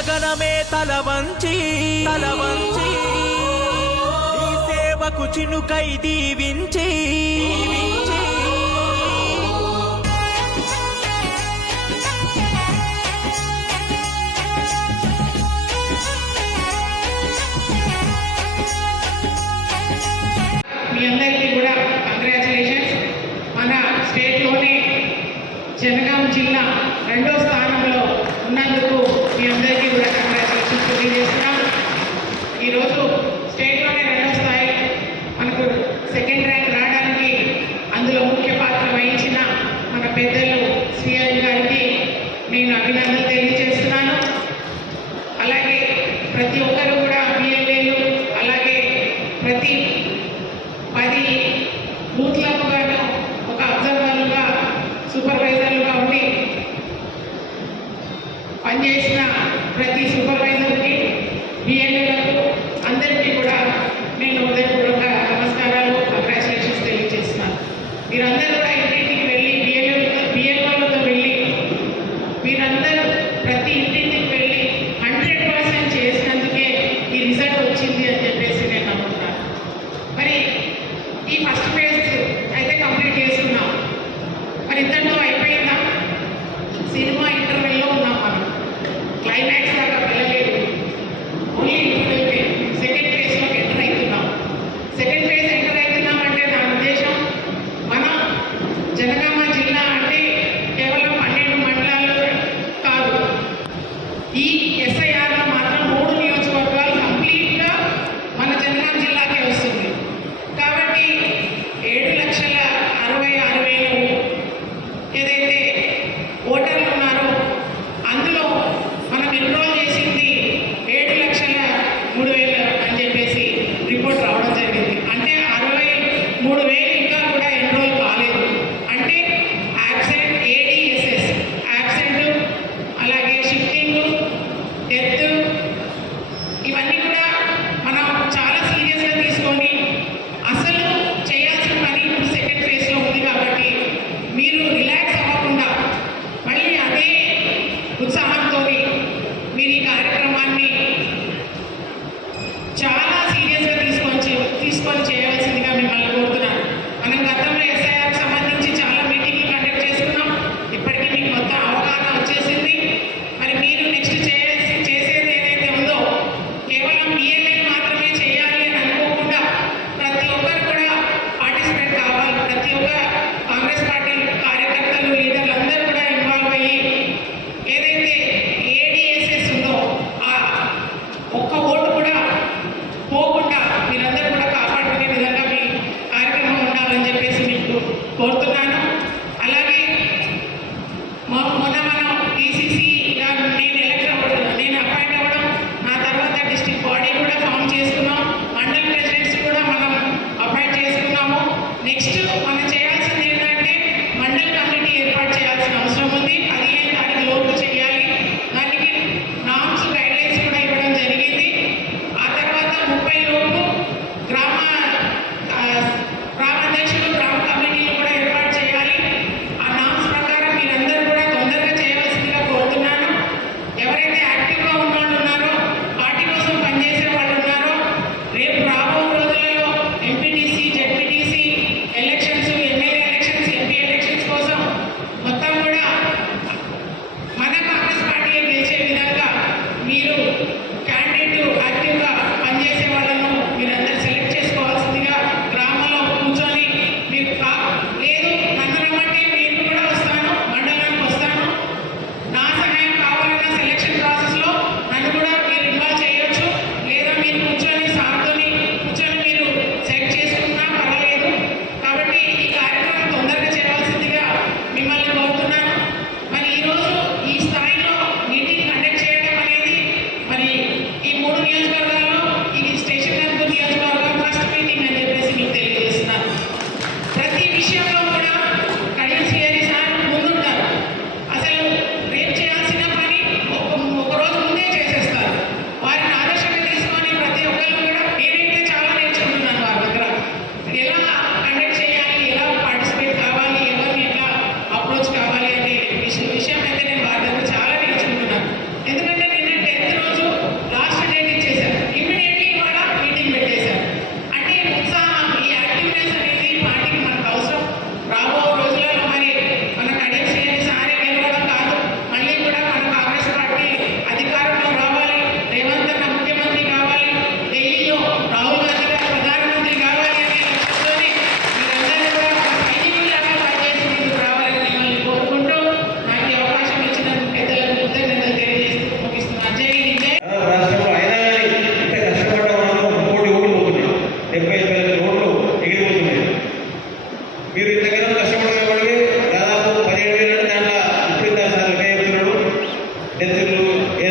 జనగణమే తల వంచి నీ సేవకు చినుకై దీవించి మీ అందరికీ కూడా కంగ్రాచులేషన్స్. మన స్టేట్లోనే జనగాం జిల్లా 2వ స్థానంలో ఉన్నందుకు మీ అందరికీ కూడా కంగ్రాచులేషన్స్ తెలియజేస్తున్నాం. ఈరోజు స్టేట్లోనే 2వ స్థాయి మనకు సెకండ్ ర్యాంక్ రావడానికి అందులో ముఖ్య పాత్ర వహించిన మన పెద్దలు సిఎం గారికి నేను అభినందనలు తెలియజేస్తున్నాను. అలాగే ప్రతి ఒక్కరు కూడా బిఎల్ఏలు అలాగే ప్రతి 10 బూత్లకు గాను ఒక అబ్జర్వర్లుగా సూపర్వైజర్లుగా ఉండి పనిచేసిన ప్రతి సూపర్వైజర్కి బిఎల్ఏలకు అందరికీ కూడా నేను హృదయపూర్వక నమస్కారాలు కంగ్రాచులేషన్స్ తెలియజేస్తున్నాను. మీరందరూ కూడా ఇంటింటికి వెళ్ళి బిఎల్ఓలతో వెళ్ళి మీరందరూ ప్రతి ఇంటింటికి వెళ్ళి 100% చేసినందుకే ఈ రిజల్ట్ వచ్చింది అని చెప్పేసి నేను నమ్ముతున్నాను. మరి ఈ ఫస్ట్ ఫేజ్ అయితే కంప్లీట్ చేసుకున్నాం. మరి ఇంతలో అయిపోయిందా? సినిమా ఇంటర్వెల్లో ఉన్నాం మనం, క్లైమాక్స్ దాకా వెళ్ళలేదు. ఓన్లీ ఇంటర్వెల్కి సెకండ్ ఫేజ్లోకి ఎంటర్ అవుతున్నాం. సెకండ్ ఫేజ్ ఎంటర్ అవుతున్నామంటే నా ఉద్దేశం మనం జనగామ జిల్లా అంటే కేవలం 12 మండలాలు కాదు. ఈ ఎస్ఐఆర్లో మాత్రం 3 నియోజకవర్గాలు కంప్లీట్గా మన జనగామ జిల్లాకే వస్తుంది. కాబట్టి 7,66,000 ఏదైతే ఓటర్లు ఉన్నారో అందులో మనం ఎన్రోల్ చేసింది 7,03,000 అని చెప్పేసి రిపోర్ట్ రావడం జరిగింది. అంటే 63,000 ఇంకా కూడా ఎన్రోల్ కాలేదు. అంటే యాబ్సెంట్, ఏడీఎస్ఎస్ యాబ్సెంట్, అలాగే షిఫ్టింగ్, డెత్, ఇవన్నీ కూడా మనం చాలా సీరియస్గా తీసుకొని అసలు చేయాల్సిన పని ఇప్పుడు సెకండ్ ఫేజ్లో ఉంది. కాబట్టి మీరు రిలాక్స్ అవ్వకుండా మళ్ళీ అదే ఉత్సాహంతో మీరు ఈ కార్యక్రమాన్ని చాలా సీరియస్గా తీసుకొని చేయాల్సిందిగా మిమ్మల్ని కోరుతున్నాను. మనం గతంలో ఎస్ఐఆర్కి సంబంధించి చాలా మీటింగ్లు కండక్ట్ చేసుకున్నాం. ఇప్పటికీ మీకు మొత్తం అవగాహన వచ్చేసింది. మరి మీరు నెక్స్ట్ చేసేది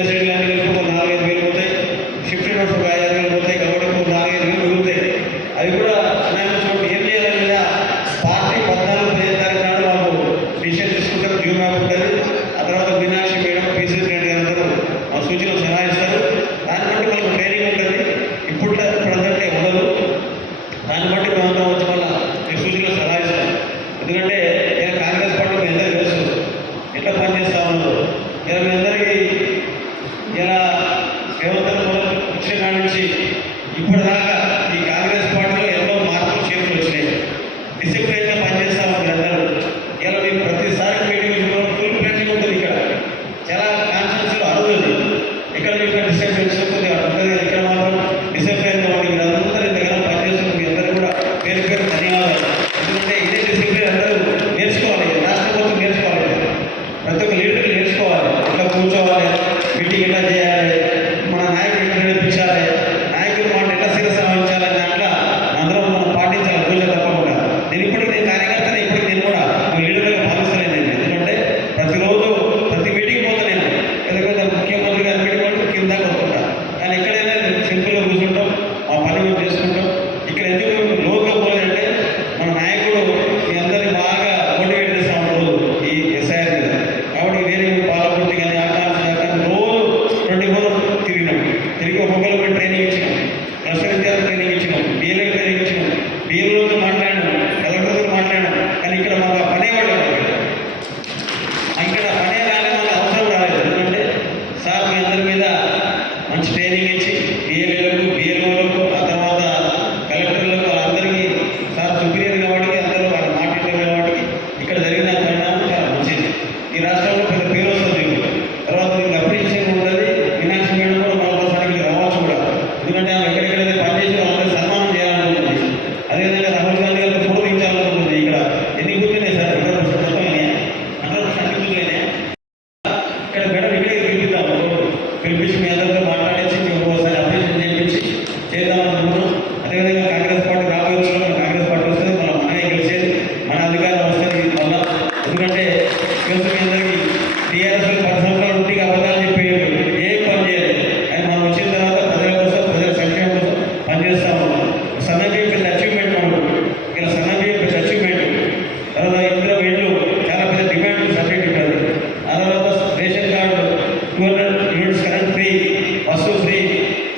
ఎస్ఐడి లాంటి ఒక 4-5 వేలు పోతాయి, షిఫ్ట్ నోట్స్ ఒక 5-6 వేలు పోతాయి, కాబట్టి ఒక 4-5 వేలు మిగులుతాయి. అవి కూడా చూడండి ఏం చేయాలి, పార్టీ 14-15 తారీఖు నాడు మాకు డిసిషన్ తీసుకుంటారు, డ్యూ మ్యాప్ ఉంటుంది. ఆ తర్వాత మీనాక్షి మేడం, పీసీ రెడ్డి గారు అందరూ మా సూచనలు సలహా ఇస్తారు. దాన్ని బట్టి మనకు ట్రైనింగ్ ఉంటుంది. ఇప్పుడంటే ఉండదు. దాన్ని బట్టి మేమంతా వచ్చి వల్ల ఈ సూచనలు సలహా ఇస్తాం. ఎందుకంటే ఇలా కాంగ్రెస్ పార్టీ మీ అందరికీ తెలుసు ఎట్లా పనిచేస్తా ఉన్నారు. ఇలా మీ అందరికీ ఇలా రేవంత్ వచ్చిన కాడి నుంచి ఇప్పటిదాకా ఈ కాంగ్రెస్ పార్టీలో ఎన్నో మార్పులు చేతులు వచ్చినాయి. డిసిప్లైన్గా పనిచేస్తా ఉన్నారు అందరూ. ఇలా మేము ప్రతిసారి మీటింగ్ ఫుల్ ప్లానింగ్ ఉంటుంది. ఇక్కడ చాలా కాన్ఫరెన్స్లో అడుగుతుంది. ఇక్కడ మీకు డిసిప్లైన్స్ ఉంటుంది, ఉంటుంది. ఇక్కడ మాత్రం డిసిప్లైన్గా ఉంది. మీరు అందరూ ఇంతకాలం పనిచేస్తుంది. మీ అందరూ కూడా పేరు పేరు ధన్యవాదాలు. ఎందుకంటే ఇదే డిసిప్లిన్ అందరూ నేర్చుకోవాలి. రాష్ట్ర ప్రభుత్వం నేర్చుకోవాలి. ప్రతి ఒక్క లీడర్లు నేర్చుకోవాలి. ఇట్లా కూర్చోవాలి, మీటింగ్ ఎట్లా చేయాలి, మన నాయకులు ఎట్లా నడిపించాలి, నాయకులు మాట ఎట్లా శిరస వహించాలని దాంట్లో అందరం మనం పాటించాలి. పూజ తప్పకుండా. నేను ఇప్పటికి నేను కార్యకర్తనే, ఇప్పటికి నేను కూడా లీడర్గా భావిస్తలేను. నేను ఎందుకంటే ప్రతిరోజు ప్రతి మీటింగ్ పోతా నేను. ఎందుకంటే ముఖ్యమంత్రి గారి మీటింగ్ పోతే కింద వస్తుంటా. కానీ ఎక్కడైనా సింపుల్గా కూర్చుంటాం, మా పని మేము చేసుకుంటాం. ఇక్కడ ఎందుకు లోగా పోలేదంటే మన నాయకుడు మీ అందరినీ బాగా మోటివేట్ చేస్తూ ఉంటారు ఈ ఎస్ఐఆర్ మీద. కాబట్టి వేరే పాలకొట్టి కానీ ఆకాంక్ష రోజు 20 రోజులు తిరిగినాం. తిరిగి ఒక్కొక్కరికి ట్రైనింగ్ ఇచ్చినాం, క్లస్టర్ విద్యార్థి ట్రైనింగ్ ఇచ్చినాం, బిఎల్ఏ ట్రైనింగ్ ఇచ్చినాం, బిఎల్ఓతో మాట్లాడినాం, కలెక్టర్తో మాట్లాడినాం. కానీ ఇక్కడ మాకు పనే పడ్డాం. ఇక్కడ పనే రాలేదు, మాకు అవసరం రాలేదు. ఎందుకంటే సార్ మీ అందరి మీద మంచి ట్రైనింగ్ ఇచ్చి బిఎల్ఏలకు, బిఎల్ఓలకు, ఆ తర్వాత కలెక్టర్లకు అందరికీ సార్ సుపీరియర్ కాబట్టి అందరూ వాళ్ళ మాట్లాడటం కాబట్టి ఇక్కడ జరిగిన పరిణామం చాలా మంచిది. ఈ రాష్ట్రంలో పెద్ద పేరు వస్తుంది. తర్వాత మీకు అప్రిషియేషన్ ఉంటుంది. మీనాక్షి మేడం కూడా మరోసారికి రావచ్చు కూడా. ఎందుకంటే ఆమె ఎక్కడెక్కడైతే పనిచేసి వాళ్ళందరూ సన్మానం చేయాలనుకుంటుంది. అదేవిధంగా రాహుల్ గాంధీ గారికి ఫోటో దించాలనుకుంటుంది. ఇక్కడ ఎన్ని గుర్తున్నాయి సార్? 100% అయినాయి. 100% గుర్తున్నాయి. ఇక్కడ మేడం ఇక్కడే పిలిపిద్దాం. పిలిపించి మీ అందరితో మాట్లాడేసి మేము ఒకసారి అప్రిషియేషన్ చేయించి చేద్దామనుకుంటున్నాం. అదేవిధంగా కాంగ్రెస్ పార్టీ రాబోయే రోజుల్లో కాంగ్రెస్ పార్టీ వస్తుంది, మన మనమే గెలిచేది, మన అధికారం వస్తుంది మళ్ళా. ఎందుకంటే తెలుసు మీ అందరికీ టీఆర్ఎస్ 10 సంవత్సరాలు ఉంటే అబద్ధాలు చెప్పేది ఏం పని చేయలేదు. అది మనం వచ్చిన తర్వాత ప్రజల కోసం, ప్రజల సంక్షేమం కోసం పనిచేస్తా ఉన్నాం. సన్నబియ్యం పెద్ద అచీవ్మెంట్ మనకు. ఇలా సన్నబియ్యం పెద్ద అచీవ్మెంట్. తర్వాత ఇందులో వీళ్ళు చాలా పెద్ద డిమాండ్ సబ్జెక్ట్ ఉంటుంది. ఆ తర్వాత ration card, 200 units current free, bus free,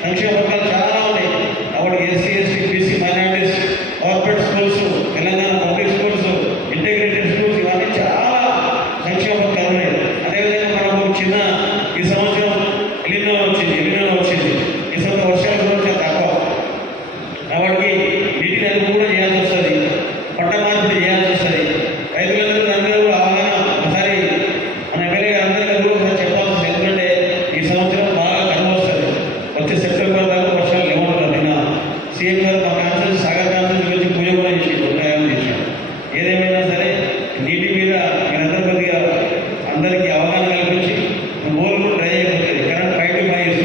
సంక్షేమ పథకాలు చాలా ఉన్నాయి. కాబట్టి SC, ST, BC, minorities, corporate schools, Telangana public schools, integrated schools, ఇవన్నీ చాలా సంక్షేమ పథకాలు ఉన్నాయి. అదేవిధంగా మనకు చిన్న ఈ సంవత్సరం ఎలినో వచ్చింది. ఈ సంవత్సరం వర్షాల గురించి తక్కువ కాబట్టి నీటిని అదుపు కూడా చేయాల్సి వస్తుంది, పంట మార్పిడి చేయాల్సి వస్తుంది. రైతులందరూ అందరూ కూడా అవగాహన ఒకసారి మన ఎమ్మెల్యే గారు అందరికీ కూడా ఒకసారి చెప్పాల్సి వస్తుంది. ఎందుకంటే ఈ సంవత్సరం బాగా కరువు వస్తుంది. వచ్చే సెప్టెంబర్ దాకా వర్షాలు లేవంటారు. నిన్న సీఎం గారు మా కాన్సెన్స్ సాగర్ కాన్సెన్స్ గురించి పూజ కూడా చేసి ఉంటాయని చేశారు. ఏదేమైనా సరే నీటి మీద మీరందరూ కొద్దిగా అందరికీ అవగాహన కల్పించి బోర్లు డ్రై అయిపోతుంది. కరెంట్ 5 to 5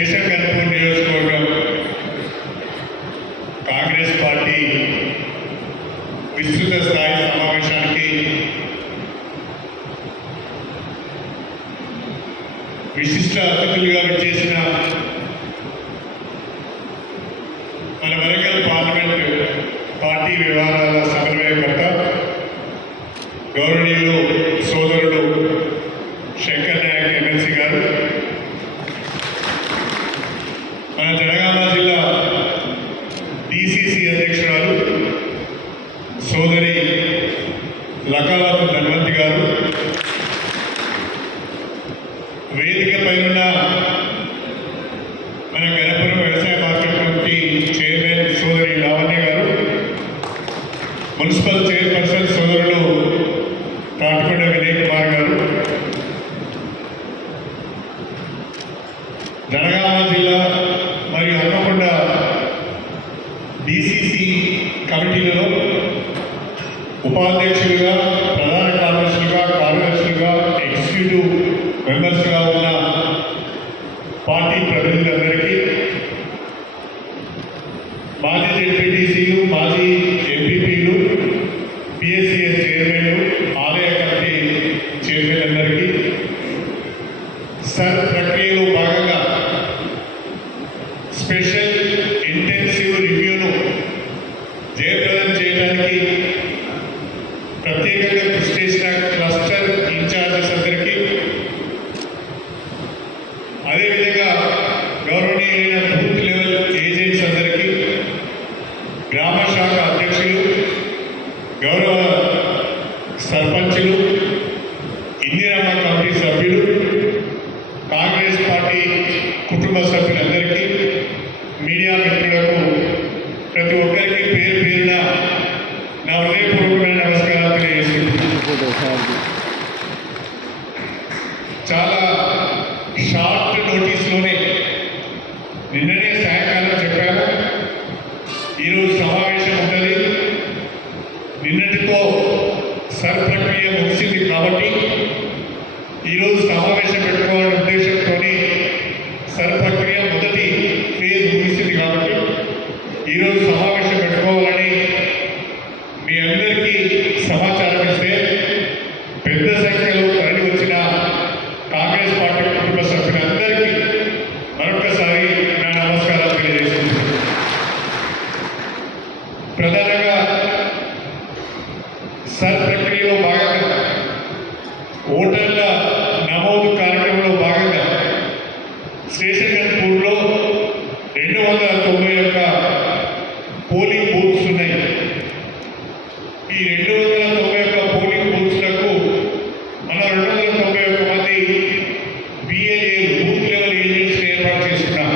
శేషగన్పూర్ నియోజకవర్గం కాంగ్రెస్ పార్టీ విస్తృత స్థాయి సమావేశానికి విశిష్ట అతిథులుగా విచ్చేసిన మన వరంగల్ పార్లమెంట్ పార్టీ వ్యవహారాల సమన్వయకర్త గౌరవనీయులు సోదరుడు శంకర్ నాయక్ ఎమ్మెల్సీ గారు, మన జనగామ జిల్లా డిసిసి అధ్యక్షురాలు సోదరి లకావత్ ధన్వంతి గారు, వేదిక పైన మన గణపురం వ్యవసాయ మార్కెట్ కమిటీ చైర్మన్ సోదరి లావణ్య గారు, మున్సిపల్ చైర్పర్సన్ సోదరులు తాటికొండ వినయ్ కుమార్ గారు, జనగామ జిల్లా మరియు హన్మకొండ డిసిసి కమిటీలలో ఉపాధ్యక్షులుగా, ప్రధాన కార్యదర్శులుగా, ఎగ్జిక్యూటివ్ మెంబర్స్గా ఉన్న పార్టీ ప్రతినిధులందరికీ, మాజీ జెడ్పీటీసీలు, మాజీ ఎంపీపీలు, పిఎస్సిఎస్ చైర్మన్లు, ఆలయ కమిటీ చైర్మన్ అందరికీ, సర్ ప్రక్రియలో భాగంగా స్పెషల్ ఇంటెన్సివ్ రివ్యూను జయప్రదం చేయడానికి ప్రత్యేకంగా కృషి చేసిన క్లస్టర్ ఇన్ఛార్జెస్ అందరికీ, అదేవిధంగా గౌరవనీయులైన బూత్ లెవెల్ ఏజెంట్స్ అందరికీ, గ్రామ శాఖ అధ్యక్షులు, గౌరవ సర్పంచులు, ఇందిరమ్మ కమిటీ సభ్యులు, కాంగ్రెస్ పార్టీ కుటుంబ సభ్యులందరికీ, మీడియా మిత్రులకు ప్రతి ఒక్కరికి పేరు పేరున నా హృదయపూర్వకమైన నమస్కారాలు తెలియజేస్తున్నాను. చాలా షార్ట్ నోటీస్లోనే నిన్ననే సాయంకాలం చెప్పాను, ఈరోజు సమావేశం ఉన్నది, నిన్నటితో సర్ ప్రక్రియ ముగిసింది కాబట్టి ఈరోజు సమావేశం పెట్టుకోవాలనే ఉద్దేశంతో సర్ ప్రక్రియ మొదటి ఫేజ్ ముగిసింది కాబట్టి ఈరోజు సమావేశం పెట్టుకోవాలని మీ అందరికీ సమాచారం ఇస్తే పెద్ద సంఖ్యలో తరలి వచ్చిన కాంగ్రెస్ పార్టీ కుటుంబ సభ్యులందరికీ మరొకసారి నా నమస్కారాలు తెలియజేస్తున్నాను. ప్రధానంగా సర్ ప్రక్రియలో భాగంగా ఓటర్ల నమోదు కార్యక్రమంలో భాగంగా శేషగన్పూర్లో 291 పోలింగ్ బూత్స్ ఉన్నాయి. ఈ 291 పోలింగ్ బూత్స్లకు మన 291 మంది బిఎల్ఏ బూత్ లెవెల్ ఏజెంట్స్ ఏర్పాటు చేస్తున్నాం.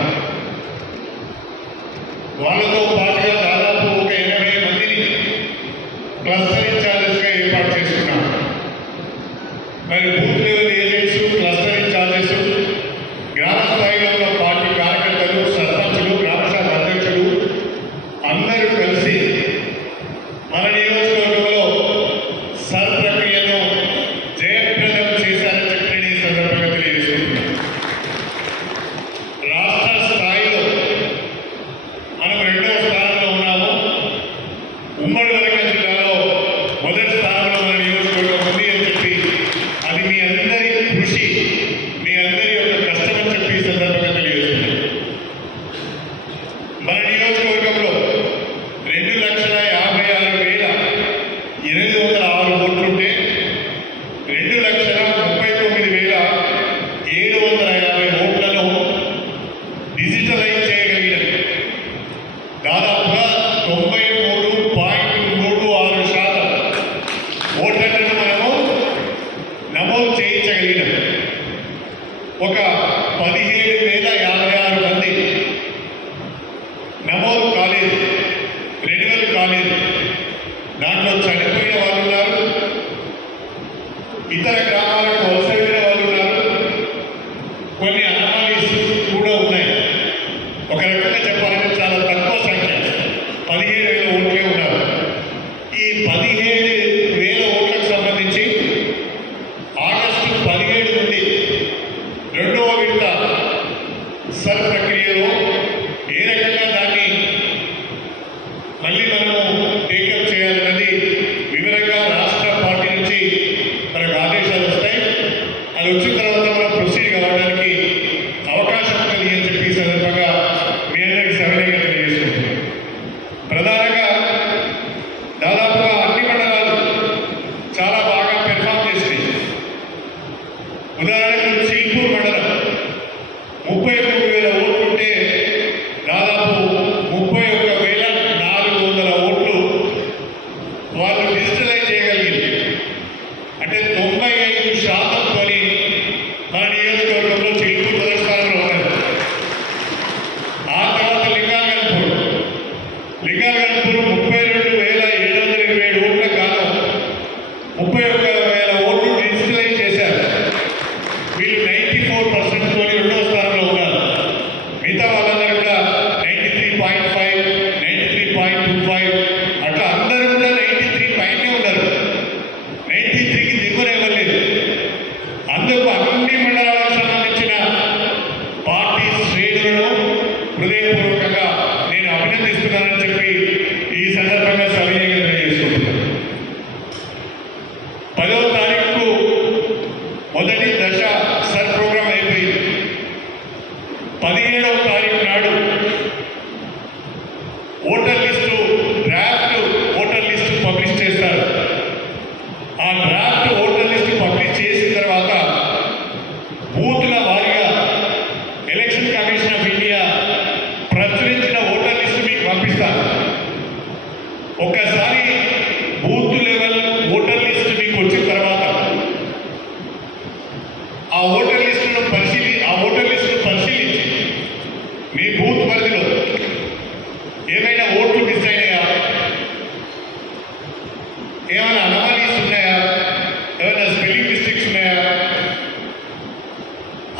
వాళ్ళతో పాటుగా దాదాపు ఒక 80 మందిని క్లస్టర్ ఇన్ఛార్జెస్గా ఏర్పాటు చేస్తున్నాం. మరి booth level agents, cluster in-charges, గ్రామ స్థాయిలో ఉన్న పార్టీ కార్యకర్తలు, సర్పంచులు, గ్రామ శాఖ అధ్యక్షులు అందరూ కలిసి సర్ ప్రక్రియలో ఏ రకంగా దాన్ని మళ్ళీ మనము టేకప్ చేయాలన్నది వివరంగా రాష్ట్ర పార్టీ నుంచి మనకు ఆదేశాలు వస్తాయి. అది వచ్చిన తర్వాత మనం ప్రొసీడ్ కావడానికి అవకాశం ఉంటుంది అని చెప్పి ఈ సందర్భంగా మీ అందరికీ సవినయంగా తెలియజేసుకుంటున్నాం. ప్రధానంగా దాదాపుగా అన్ని మండలాలు చాలా బాగా పెర్ఫామ్ చేసినాయి. ఉదాహరణకు శ్రీపూర్ మండలం 33,000 ఓట్లు ఉంటే దాదాపు 31,400 ఓట్లు వాళ్ళు డిజిటలైజ్ చేయగలిగింది. అంటే 95% మన నియోజకవర్గంలో శ్రీపూర్ మొదటి స్థానంలో ఉన్నారు. ఆ తర్వాత లింగాలగన్పూర్ 32,727 ఓట్ల కాలం 31,000 ఓట్లు డిజిటలైజ్ చేశారు. వీళ్ళు 94% తోని రెండవ స్థానంలో ఉన్నారు. మిగతా వాళ్ళందరూ కూడా 93.5, 93.25 అట్లా అందరూ కూడా 93 పైనే ఉన్నారు. 93కి దిగువన ఇవ్వలేదు. అందుకు అన్ని మండలాలకు సంబంధించిన పార్టీ శ్రేణులను హృదయపూర్వకంగా నేను అభినందిస్తున్నానని చెప్పి ఈ సందర్భంగా సవినయంగా తెలియజేసుకుంటున్నాను. 10వ తారీఖు మొదటి దశ సర్ ప్రోగ్రాం అయిపోయింది. 17వ తారీఖు నాడు voter list draft voter list publish చేస్తారు. ఆ డ్రాఫ్ట్ ఓటర్ లిస్టు పబ్లిష్ చేసిన తర్వాత బూతుల వారీగా ఎలక్షన్ కమిషన్ ఆఫ్ ఇండియా ప్రచురించిన ఓటర్ లిస్టు మీకు పంపిస్తారు. ఒక్కసారి బూత్ లెవెల్ ఓటర్ లిస్టు మీకు వచ్చిన తర్వాత ఆ ఓటర్ లిస్టును పరిశీలించి మీ బూత్ పరిధిలో ఏమైనా ఓట్లు మిస్ అయినాయా, ఏమైనా అనామలీస్ ఉన్నాయా, ఏమైనా స్పెల్లింగ్ మిస్టేక్స్ ఉన్నాయా,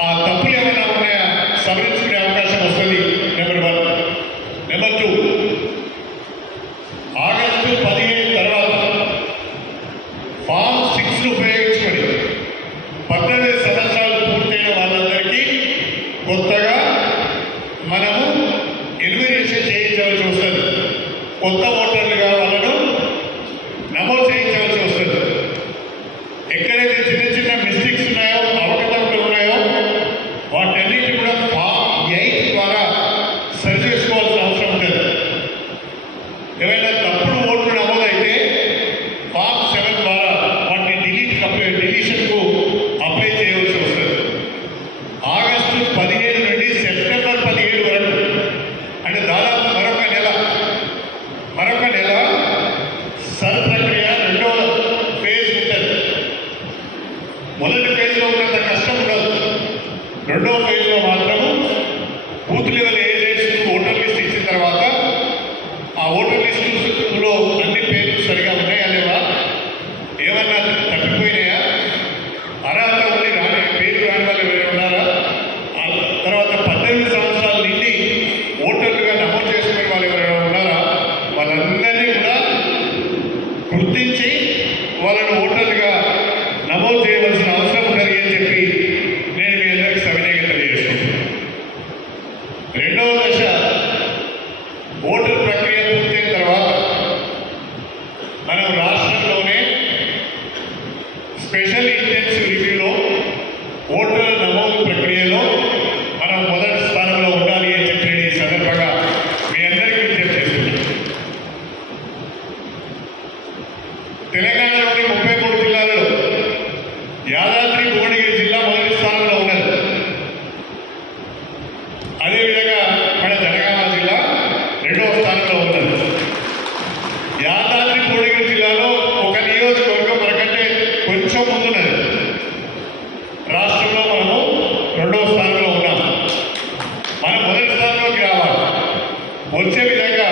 ఆ తప్పులు ఏమైనా ఉన్నాయా సవరించుకునే అవకాశం వస్తుంది. నెంబర్ 1. నెంబర్ 2, ఆగస్టు 15 తర్వాత ఫామ్ 6 ఉపయోగించుకొని 18 సంవత్సరాలు పూర్తయిన వాళ్ళందరికీ కొత్తగా మనము ఎన్యుమరేషన్ చేయించవలసి వస్తుంది. కొత్త ఓటర్లుగా వాళ్ళను నమోదు చేయించవలసి వస్తుంది. ఎక్కడైతే చిన్న చిన్న మిస్టేక్స్ ఉన్నాయో, అవకతవకలు ఉన్నాయో వాటన్నిటి కూడా ఫామ్ 8 ద్వారా సరి చేసుకోవాల్సిన అవసరం ఉంటుంది. ఏమైనా తప్పుడు ఓట్లు నమోదైతే ఫామ్ 7 ద్వారా వాటిని డిలీషన్కు అప్లై చేయవలసి వస్తుంది. ఆగస్టు 15 నుండి సెప్టెంబర్ 17 వరకు అంటే దాదాపు మరొక నెల సర్ ప్రక్రియ రెండవ ఫేజ్ ఉంటుంది. మొదటి ఫేజ్లో ఉన్నంత కష్టం ఉండదు. రెండవ ఫేజ్లో మాత్రము booth level agents voter list ఇచ్చిన తర్వాత ఆ ఓటర్ లిస్టులో అన్ని పేర్లు సరిగా ఉన్నాయా లేవా, ఏమన్నా తప్పిపోయినాయా, అర్హత ఉండి పేరు రాని వాళ్ళు ఎవరైనా ఉన్నారా, ఆ తర్వాత 18 సంవత్సరాల నుండి ఓటర్లుగా నమోదు చేసుకునే వాళ్ళు ఎవరైనా ఉన్నారా, వాళ్ళందరినీ కూడా గుర్తించి వాళ్ళను ఓటర్లుగా నమోదు చేయవలసిన అవసరం ఉన్నది అని చెప్పి నేను మీ అందరికీ సవినయంగా తెలియజేసుకుంటున్నాను. రెండవ దశ ఓటర్ ప్రక్రియ పూర్తయిన తర్వాత మనం రాష్ట్రంలోనే స్పెషల్ ఇంటెన్సివ్ రివ్యూలో ఓటర్ల నమోదు ప్రక్రియలో మనం మొదటి స్థానంలో ఉండాలి అని చెప్పి నేను ఈ సందర్భంగా మీ అందరికీ విజ్ఞప్తి చేస్తున్నాను. తెలంగాణలోని 33 జిల్లాలలో యాదాద్రి భువనగిరి జిల్లా మొదటి స్థానంలో ఉన్నది. అదేవిధంగా మన జనగామ జిల్లా రెండవ స్థానంలో ఉన్నది. యాదాద్రి భువనగిరి జిల్లాలో ఒక నియోజకవర్గం మనకంటే కొంచెం ముందున్నది. రాష్ట్రంలో మనము రెండవ స్థానంలో ఉన్నాం. మనం మొదటి స్థానంలోకి రావాలి. వచ్చే విధంగా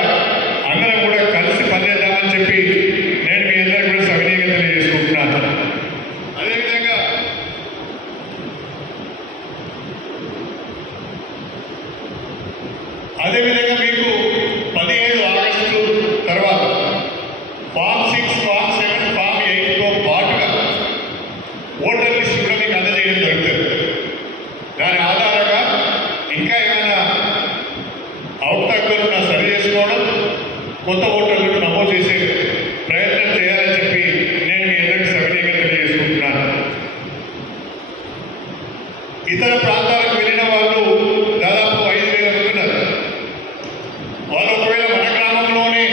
అందరం కూడా కలిసి పనిచేద్దామని చెప్పి నేను మీ అందరికీ కూడా సవినయంగా తెలియజేసుకుంటున్నాను. అదేవిధంగా మీకు 17 ఆగస్టు తర్వాత ఫామ్ 6, ఫామ్ 7, ఫామ్ 8తో పాటుగా ఓటర్ లిస్ట్ కూడా మీకు అందజేయడం జరుగుతుంది. దాని ఆధారంగా ఇంకా ఏమైనా కొత్త ఓటర్లను నమోదు చేసే ప్రయత్నం చేయాలని చెప్పి నేను మీ అందరికీ సవినయంగా తెలియజేసుకుంటున్నాను. ఇతర ప్రాంతాలకు వెళ్ళిన వాళ్ళు దాదాపు 5,000 మంది ఉన్నారు. వాళ్ళు ఒకవేళ మన గ్రామంలోనే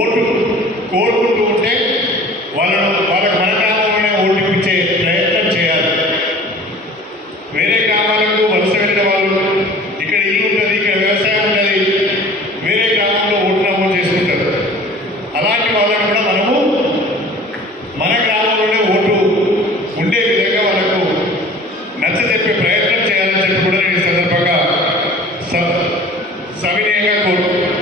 ఓటు కోరుకుంటూ ఉంటే వాళ్ళకి మన గ్రామంలోనే ఓటు ఇప్పించే ప్రయత్నం చేయాలి. వేరే గ్రామాలకు వలస వెళ్ళిన వాళ్ళు ఇక్కడ ఇల్లు ఉంటుంది, ఇక్కడ వ్యవసాయం ఉంటుంది, వేరే గ్రామంలో ఓటు నమోదు చేసుకుంటారు. అలాంటి వాళ్ళని కూడా మనము మన గ్రామంలోనే ఓటు ఉండే విధంగా వాళ్ళకు నచ్చజెప్పే ప్రయత్నం చేయాలని చెప్పి కూడా నేను ఈ సందర్భంగా సవినయంగా కోరుకుంటున్నాను.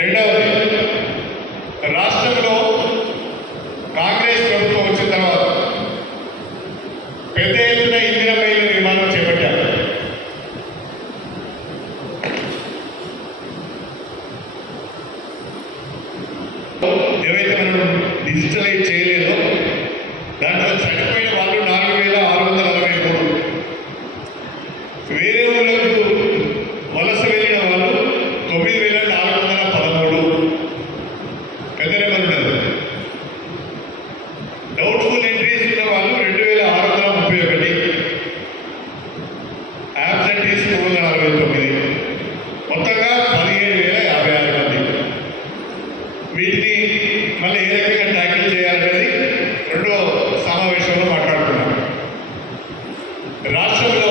రెండవది, రాష్ట్రంలో కాంగ్రెస్ ప్రభుత్వం వచ్చిన తర్వాత పెద్ద ఎత్తున ఇందిరమ్మ ఇల్లు నిర్మాణం చేపట్టారు. ఏవైతే మనం డిజిటలైజ్ చేయలేదో దాంట్లో చనిపోయిన వాళ్ళు 4,663, వేరే ఊళ్ళకు వలస వెళ్ళిన వాళ్ళు 9,413, పెద్ద నెంబర్ ఉన్నది. డౌట్ఫుల్ ఎంట్రీస్ ఉన్న వాళ్ళు 2,631, యాబ్సెంటీస్ 349, మొత్తంగా 17,056 మంది. వీటిని మళ్ళీ ఏ రకంగా ట్యాకిల్ చేయాలనేది రెండో సమావేశంలో మాట్లాడుకున్నాం. రాష్ట్రంలో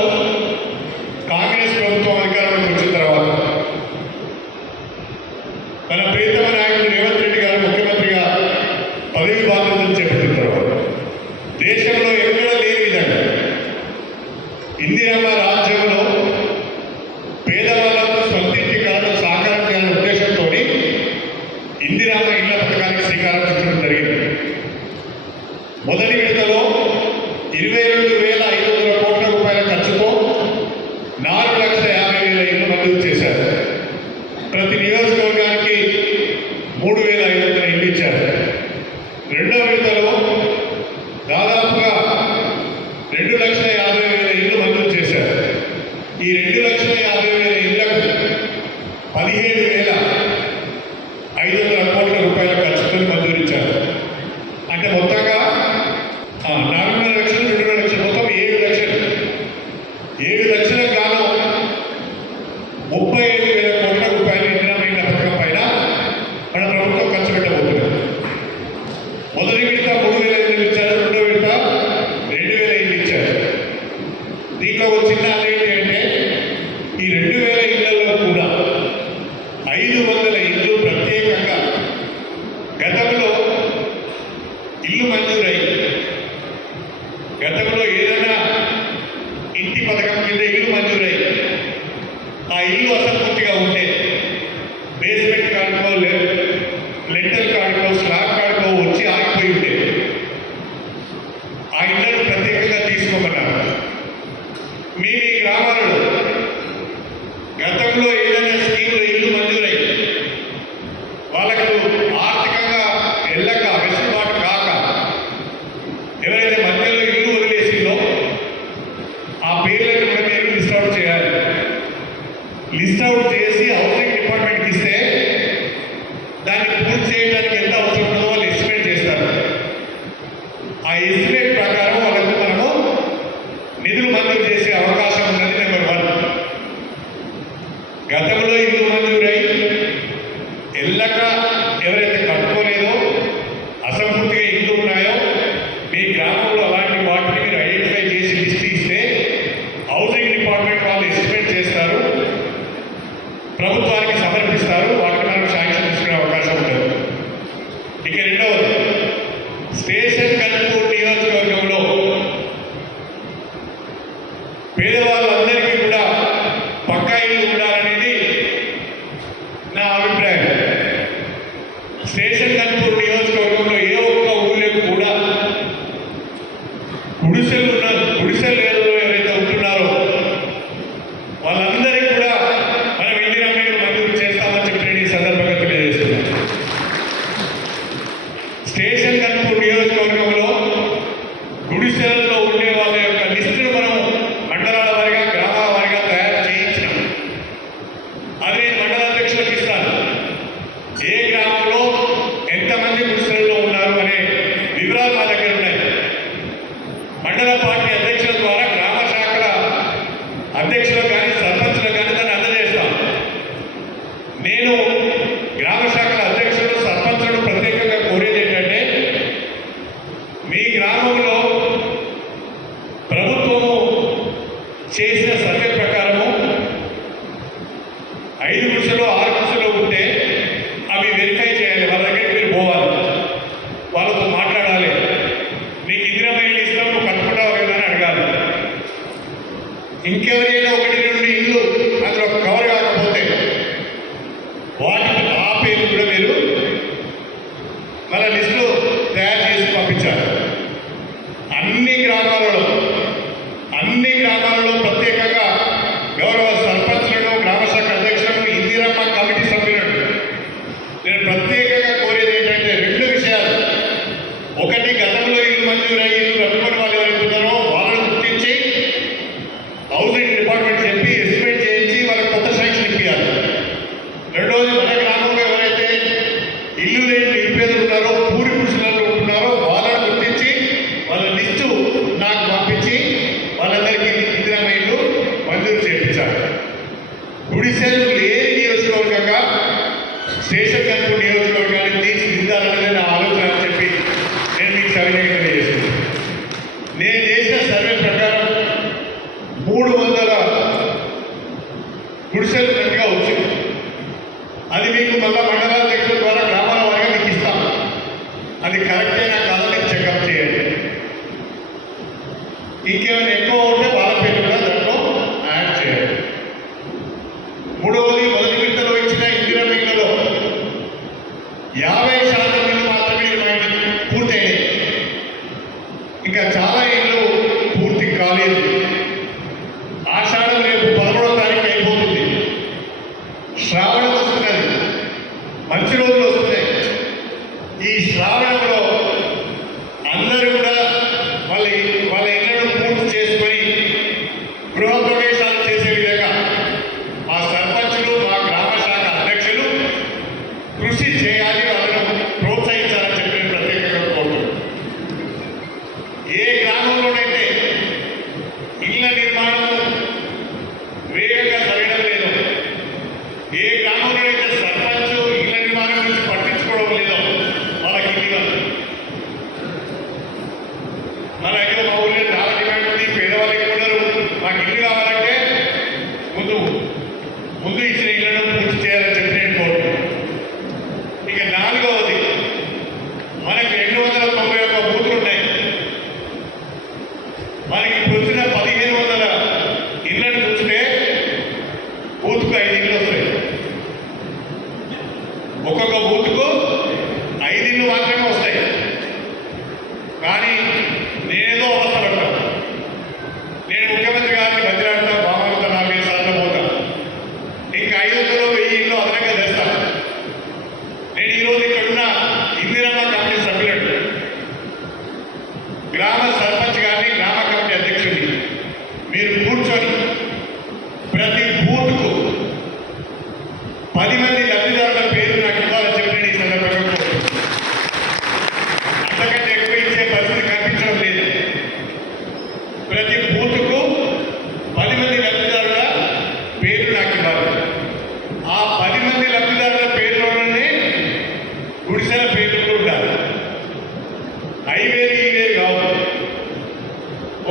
కాంగ్రెస్ ప్రభుత్వం అధికారంలోకి వచ్చిన తర్వాత మన ప్రియతమ నాయకుడు రేవంత్ రెడ్డి గారు ముఖ్యమంత్రిగా పదవి బాధ్యతలు చేపట్టిన తర్వాత దేశంలో ఎక్కడ లేని విధంగా ఇందిరమ్మ రాజ్యంలో పేదవాళ్లకు స్వంతింటి కళను సాకారం చేయాలనే ఉద్దేశంతో ఇందిరమ్మ ఇళ్ల పథకానికి శ్రీకారం చుట్టడం జరిగింది. మొదటి విడతలో 22,500 కోట్ల రూపాయల ఖర్చుతో 4,50,000 ఇళ్లు మంజూరు చేశారు. ప్రతి నియోజకవర్గానికి 3,500 ఇళ్లు ఇచ్చారు. రెండవ విడతలో దాదాపుగా 2,50,000 ఇళ్లు మంజూరు చేశారు. ఈ 2,50,000 ఇళ్లకు 17,500 కోట్ల రూపాయల ఖర్చుతో మంజూరించారు. అంటే మొత్తంగా 4,500,000, 2,00,000, మొత్తం 7 లక్షలు. 7 లక్షలకు గాను 35,000 కోట్ల రూపాయలు ఇందిరమ్మ పథకం పైన మన ప్రభుత్వం ఖర్చు పెట్టబోతున్నారు. మొదటి విడత 3,000 ఇళ్ళు ఇచ్చారు, రెండో విడత 2,000 ఇళ్ళు ఇచ్చారు. దీంట్లో ఒక చిన్న ఏంటి అంటే ఈ 2,000 ఇళ్లలో కూడా 500 ఇళ్ళు ప్రత్యేకంగా గతంలో ఇల్లు మంజూరై గతంలో ఏదైనా ఇంటి పథకం కింద ఇల్లు మంజూరై ఆ ఇల్లు అసంపూర్తిగా ఉంటే బేస్మెంట్ కాడుకో లెంటల్ కాడుకో స్లాబ్ కాడుకో వచ్చి ఆగిపోయి ఉంటే ఆ ఇళ్లను ప్రత్యేకంగా తీసుకోమన్నారు. మీ గ్రామాలలో గతంలో ఏదైనా స్కీమ్లో ఇల్లు మంజూరై వాళ్ళకు ఆర్థికంగా వెళ్ళక వెసులుబాటు కాక ఎవరైతే మధ్యలో ఇల్లు వదిలేసిందో ఆ పేర్లను కూడా మీరు లిస్ట్ అవుట్ చేయాలి. లిస్ట్ అవుట్ చేసి హౌసింగ్ మండల పార్టీ అధ్యక్షుల ద్వారా గ్రామ శాఖల అధ్యక్షులకు కానీ సర్పంచులకు కానీ దాన్ని అందజేస్తాం. నేను గ్రామ శాఖల అధ్యక్షులు సర్పంచులను ప్రత్యేకంగా కోరేది ఏంటంటే, మీ గ్రామంలో ప్రభుత్వము చేసిన సర్వే ప్రకారము 5 గుడిసెలు 6 గుడిసెలు ఉంటే అవి వెరిఫై చేయాలి. వాళ్ళ దగ్గరికి మీరు పోవాలి, వాళ్ళతో మాట్లాడాలి. నీకు ఇందిరమైన ఇష్టం, నువ్వు కట్టుకుంటావు కదా అని అడగాలి. ఇంకెవరైనా 1-2 ఇల్లు అందులో కవర్ కాకపోతే వాటికి ఆ పేరు కూడా మీరు మన లిస్టులో తయారు చేసి పంపించాలి. అన్ని గ్రామాలలో ప్రత్యేకంగా గౌరవ సర్పంచులను, గ్రామశాఖ అధ్యక్షులను, ఇందిరమ్మ కమిటీ సభ్యులను నేను ప్రత్యేకంగా కోరేది ఏంటంటే 2 విషయాలు. ఒకటి, గతంలో ఇల్లు మంజూరయ్యి ఇల్లు కట్టుకుని వాళ్ళు ఎవరైతే ఉన్నారో వాళ్ళని గుర్తించి హౌసింగ్ డిపార్ట్మెంట్ చెప్పి ఎస్టిమేట్ చేయించి వాళ్ళకి కొత్త శాంక్షన్ ఇప్పించాలి. రెండోది, మన గ్రామంలో ఎవరైతే ఇల్లు లేని నిరుపేదలు ఉన్నారో, పూరి పురుషులలో ఉంటున్నారో వాళ్ళని గుర్తించి వాళ్ళ లిస్టు నాకు పంపించి వాళ్ళందరికీ ఇందిరమ్మ ఇల్లు మంజూరు చేయించాలి. గుడిసెలు లేని నియోజకవర్గంగా స్టేషన్ కనుక నియోజకవర్గాన్ని తీర్చిదిద్దాలనేది నా ఆలోచన అని చెప్పి నేను మీకు సవినయంగా చేసింది. నేను చేసిన సర్వే ప్రకారం 300 గుడిసెలు కరెక్ట్గా వచ్చింది. అది మీకు మళ్ళా మండలాధ్యక్షుల ద్వారా గ్రామాల వారిగా మీకు ఇస్తాం. అది కరెక్టేనా కాదని చెకప్ చేయండి. ఇంకేమైనా ఎక్కువ ఉంటే వాళ్ళ పేరు కూడా దాంట్లో యాడ్ చేయండి. మూడవది, మొదటి విడతలో ఇచ్చిన ఇందిరమ్మ ఇళ్లలో 50% ఇల్లు మాత్రమే పూర్తయినాయి. ఇంకా చాలా ఇళ్ళు పూర్తి కాలేదు. ఆషాఢం రేపు 11వ తారీఖు అయిపోతుంది. శ్రావణం వస్తున్నది, మంచి రోజులు వస్తున్నాయి. ఈ శ్రావణంలో అందరూ కూడా వాళ్ళ ఇళ్లను పూర్తి చేసుకొని గృహప్రవేశాలు చేసే విధంగా మా సర్పంచులు, మా గ్రామ శాఖ అధ్యక్షులు కృషి చేయాలి, వాళ్ళను ప్రోత్సహించాలని చెప్పి నేను ప్రత్యేకంగా కోరుతున్నాను. ఏ గ్రామంలోనైతే ఇళ్ల నిర్మాణం వేగంగా జరగడం లేదు, ఏ గ్రామంలోనైతే సర్పంచ్ ఇళ్ల నిర్మాణం గురించి పట్టించుకోవడం లేదో వాళ్ళకి ఇల్లు మన అయితే మా ఊళ్ళో చాలా డిమాండ్ ఉంది. పేదవాళ్ళకి ఉన్నారు, మాకు ఇల్లు కావాలంటే ముందు ఇచ్చిన ఇళ్లను పూర్తి చేయాలని చెప్పి నేను కోరుతున్నాను. ఇక 4వది, మనకి 291 బూతులు ఉన్నాయి. మనకి ఇప్పుడు వచ్చిన 1500 ఇళ్లను చూస్తే బూత్కు 5 ఇళ్ళు వస్తాయి. ఒక్కొక్క బూత్కు 5 ఇళ్ళు మాత్రమే వస్తాయి. కానీ నేనేదో అవస్థ పడతాను. నేను ముఖ్యమంత్రి గారిని బతిలాడతా, బామలతో 4 సార్లు పోతా, ఇంకా 500 1000 ఇళ్ళు అదనంగా తెస్తాను. నేను ఈరోజు ఇక్కడున్న ఇందిరమ్మ కమిటీ సభ్యులను, గ్రామ సర్పంచ్ గారిని, గ్రామ కమిటీ అధ్యక్షుడిని మీరు కూర్చొని ప్రతి బూత్కు 10 మంది లబ్ధిదారుల పేరు నాకు ఇవ్వాలని చెప్పి నేను ఈ సందర్భంగా కోరుతున్నాను. అంతకంటే ఎక్కువ ఇచ్చే పరిస్థితి కనిపించడం లేదు. ప్రతి బూత్కు 10 మంది లబ్ధిదారుల పేరు నాకు ఇవ్వాలి. ఆ 10 మంది లబ్ధిదారుల పేరులోనే గుడిసెల పేర్లు కూడా ఉండాలి. ఐవేరు ఈ వేరు కావు.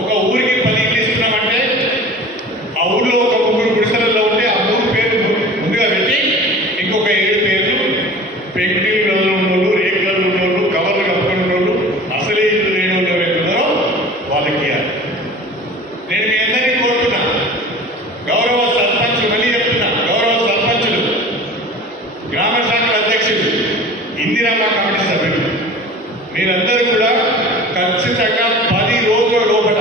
ఒక ఊరికి 10 ఇళ్ళు ఇస్తున్నామంటే ఆ ఊళ్ళో ఒక 3 గుడిసెలలో ఉంటే ఆ 3 పేర్లు ముందుగా పెట్టి ఇంకొక 7 పేర్లు పెంకుటిల్లో ఉన్నోళ్ళు, రేకులలో ఉన్నోళ్ళు, కవర్లు కప్పుకుని ఉన్నోళ్ళు, అసలే ఇల్లు లేని వాళ్ళు ఎవరైతున్నారో వాళ్ళకి ఇవ్వాలి. నేను మీ అందరినీ కోరుతున్నా, గౌరవ సర్పంచులు, మళ్ళీ చెప్తున్నా, గౌరవ సర్పంచులు, గ్రామ శాఖల అధ్యక్షులు, ఇందిరమ్మ కమిటీ సభ్యులు, మీరందరూ కూడా ఖచ్చితంగా 10 రోజుల లోపల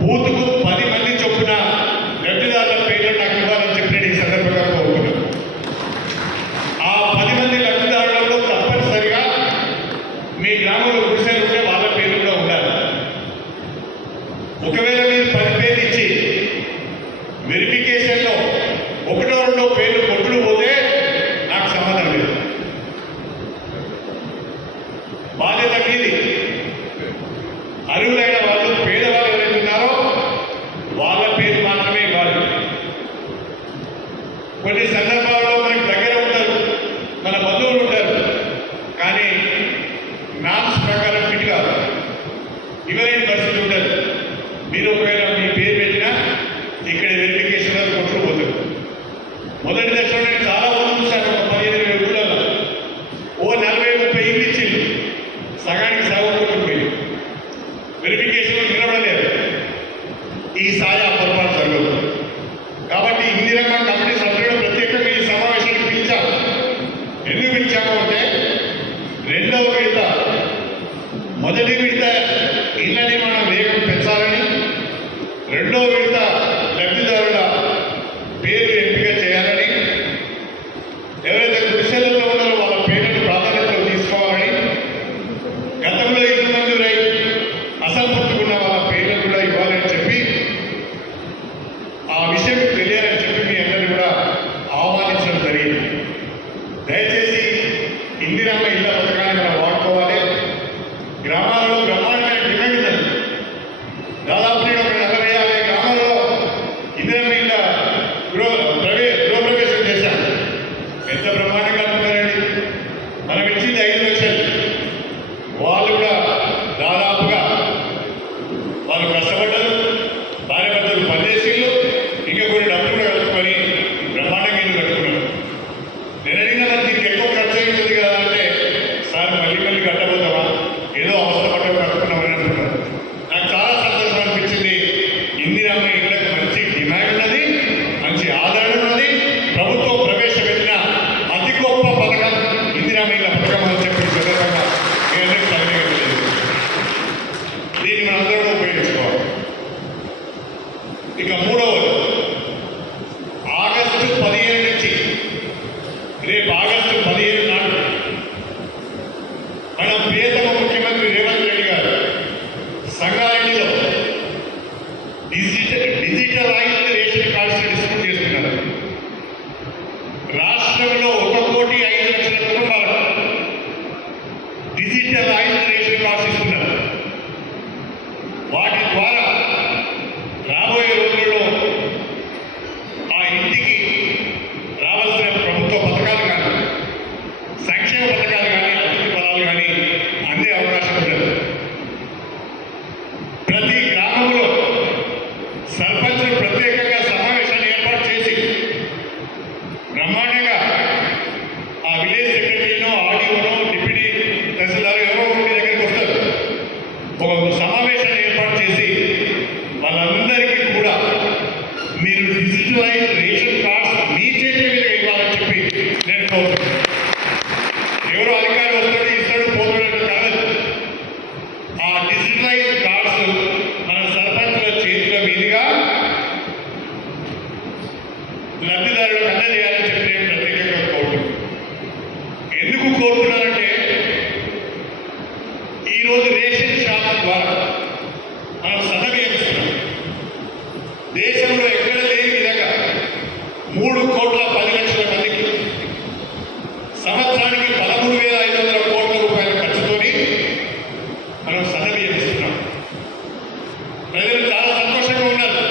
బూత్కు 10 మంది చొప్పున లబ్ధిదారుల పేర్లు నాకు ఇవ్వాలని చెప్పి నేను ఈ సందర్భంగా కోరుతున్నాను. ఆ 10 మంది లబ్ధిదారులలో తప్పనిసరిగా మీ గ్రామంలో గుడిసెలు ఉంటే వాళ్ళ పేర్లు కూడా ఉండాలి. ఒకవేళ మీరు 10 పేర్లు ఇచ్చి వెరిఫికేషన్లో 1-2 పేర్లు కొట్టుడు పోతే నాకు సంబంధం లేదు. బాధ్యత మీది. అర్హులైన మీరు ఒకవేళ మీ పేరు పెట్టినా ఇక్కడ వెరిఫికేషన్ అది కొట్టుకుపోతుంది. మొదటి దశలో నేను చాలా మంది చూశాను. ఒక 15-20 ఊళ్ళలో ఓ 40-30 ఇల్లు ఇచ్చింది, సగానికి సగం కొట్టుకుపోయి వెరిఫికేషన్ నిలబడలేదు. ఈసారి ఆ పొరపాటు జరగదు. కాబట్టి ఇందిరమ్మ కమిటీ సభ్యులు ప్రత్యేకంగా ఈ సమావేశానికి పిలిచారు. ఎందుకు పిలిచాము అంటే రెండవ విడత మొదటి విడత ఇళ్ల నిర్మాణం వేగం పెంచాలని, రెండవ విడత లబ్ధిదారుల పేరు ఎంపిక చేయాలని, ఎవరైతే గుడిసెలలో ఉన్నారో వాళ్ళ పేర్లను ప్రాధాన్యతలో తీసుకోవాలని, గతంలో ఇల్లు మంజూరై అసంపూర్తిగా వాళ్ళ పేర్లను కూడా ఇవ్వాలని చెప్పి ఆ విషయం తెలియాలని చెప్పి మీ అందరినీ కూడా ఆహ్వానించడం జరిగింది. దయచేసి ఇందిరమ్మ ఇళ్ల పథకాన్ని మనం వాడుకోవాలి. గ్రామాలలో బ్రహ్మాండమైన డిమాండ్ ఉన్నది. దాదాపు నేను ఒక 40-50 గ్రామాలలో ఇందిరమ్మ ఇళ్ల గృహప్రవేశం చేశాను. ఎంత బ్రహ్మాండంగా ఉన్నారండి. మనం ఇచ్చింది 5 లక్షలు. వాళ్ళు కూడా దాదాపుగా వాళ్ళు కష్టపడ్డారు. భార్య భర్తలు పనిచేసిళ్ళు, ఇంకా కొన్ని డబ్బులు కూడా కలుపుకొని బ్రహ్మాండంగా ఇల్లు కట్టుకున్నారు. నేను అడిగిన దీనికి ఎక్కువ ఖర్చు అవుతుంది కదా అంటే, సార్ మళ్ళీ కట్టబోతావా, ఏదో అవస్థ పట్టడం కట్టుకున్నామని అంటున్నారు. నాకు చాలా సంతోషం అనిపించింది. ఇందిరమ్మ ఇళ్ళకి మంచి డిమాండ్ ఉన్నది, మంచి ఆదరణ ఉన్నది. ప్రభుత్వం ప్రవేశపెట్టిన అతి గొప్ప పథకం ఇందిరమ్మ ఇళ్ళ పథకం అని చెప్పి సందర్భంగా మీ అందరికీ తెలియజేయలేదు. దీన్ని మనందరూ ఉపయోగించుకోవాలి. ఇక మూడవది, ఆగస్టు 15 నుంచి రేపు ఆగస్టు 15 నాడు మన ప్రియతమ ముఖ్యమంత్రి రేవంత్ రెడ్డి గారు సంగారెడ్డిలో డిజిటలైజ్డ్ రేషన్ కార్డ్స్ డిస్ట్రిబ్యూట్ చేస్తున్నారు. రాష్ట్రంలో 1,05,00,000 కుటుంబాలకు డిజిటలైజ్డ్ రేషన్ కార్డ్స్ ఇస్తున్నారు. వాటి ద్వారా రాబోయే రోజుల్లో ఆ ఇంటికి రావాల్సిన ప్రభుత్వ పథకాలు కానీ, సంక్షేమ పథకాలు కానీ, అభివృద్ధి ఫలాలు కానీ అందే అవకాశం ఉంటుంది. ప్రతి గ్రామంలో సర్పంచులు ప్రత్యేకంగా సమావేశాన్ని ఏర్పాటు చేసి బ్రహ్మాండంగా ఆ విలేజ్ సెక్రటరీనో, ఆర్డీఓనో, డిప్యూటీ తహసీల్దార్ ఎవరో మీ దగ్గరికి వస్తారు. ఒక సమావేశాన్ని ఏర్పాటు చేసి వాళ్ళందరికీ కూడా మీరు డిజిటలైజ్ రేషన్ కార్డ్స్ మీ చేతి మీద ఇవ్వాలని చెప్పి నేను కోరుతున్నాను. ఎవరో అధికారి వస్తాడు, ఇస్తాడు, పోతాడు కాదు. ఆ డిజిటలైజ్ కార్డ్స్ మన సర్పంచుల చేతుల మీదుగా లబ్ధిదారులకు అందజేయాలని చెప్పి నేను ప్రత్యేకంగా కోరుతున్నాను. ఎందుకు కోరుతున్నానంటే ఈరోజు రేషన్ షాప్ ద్వారా మనం సన్నబియ్యం ఇస్తున్నాం. దేశంలో ఎక్కడ లేని విధంగా 3,10,00,000 మందికి సంవత్సరానికి 13,500 కోట్ల రూపాయల ఖర్చుతోని మనం సన్నబియ్యం ఇస్తున్నాం. ప్రజలు చాలా సంతోషంగా ఉన్నారు.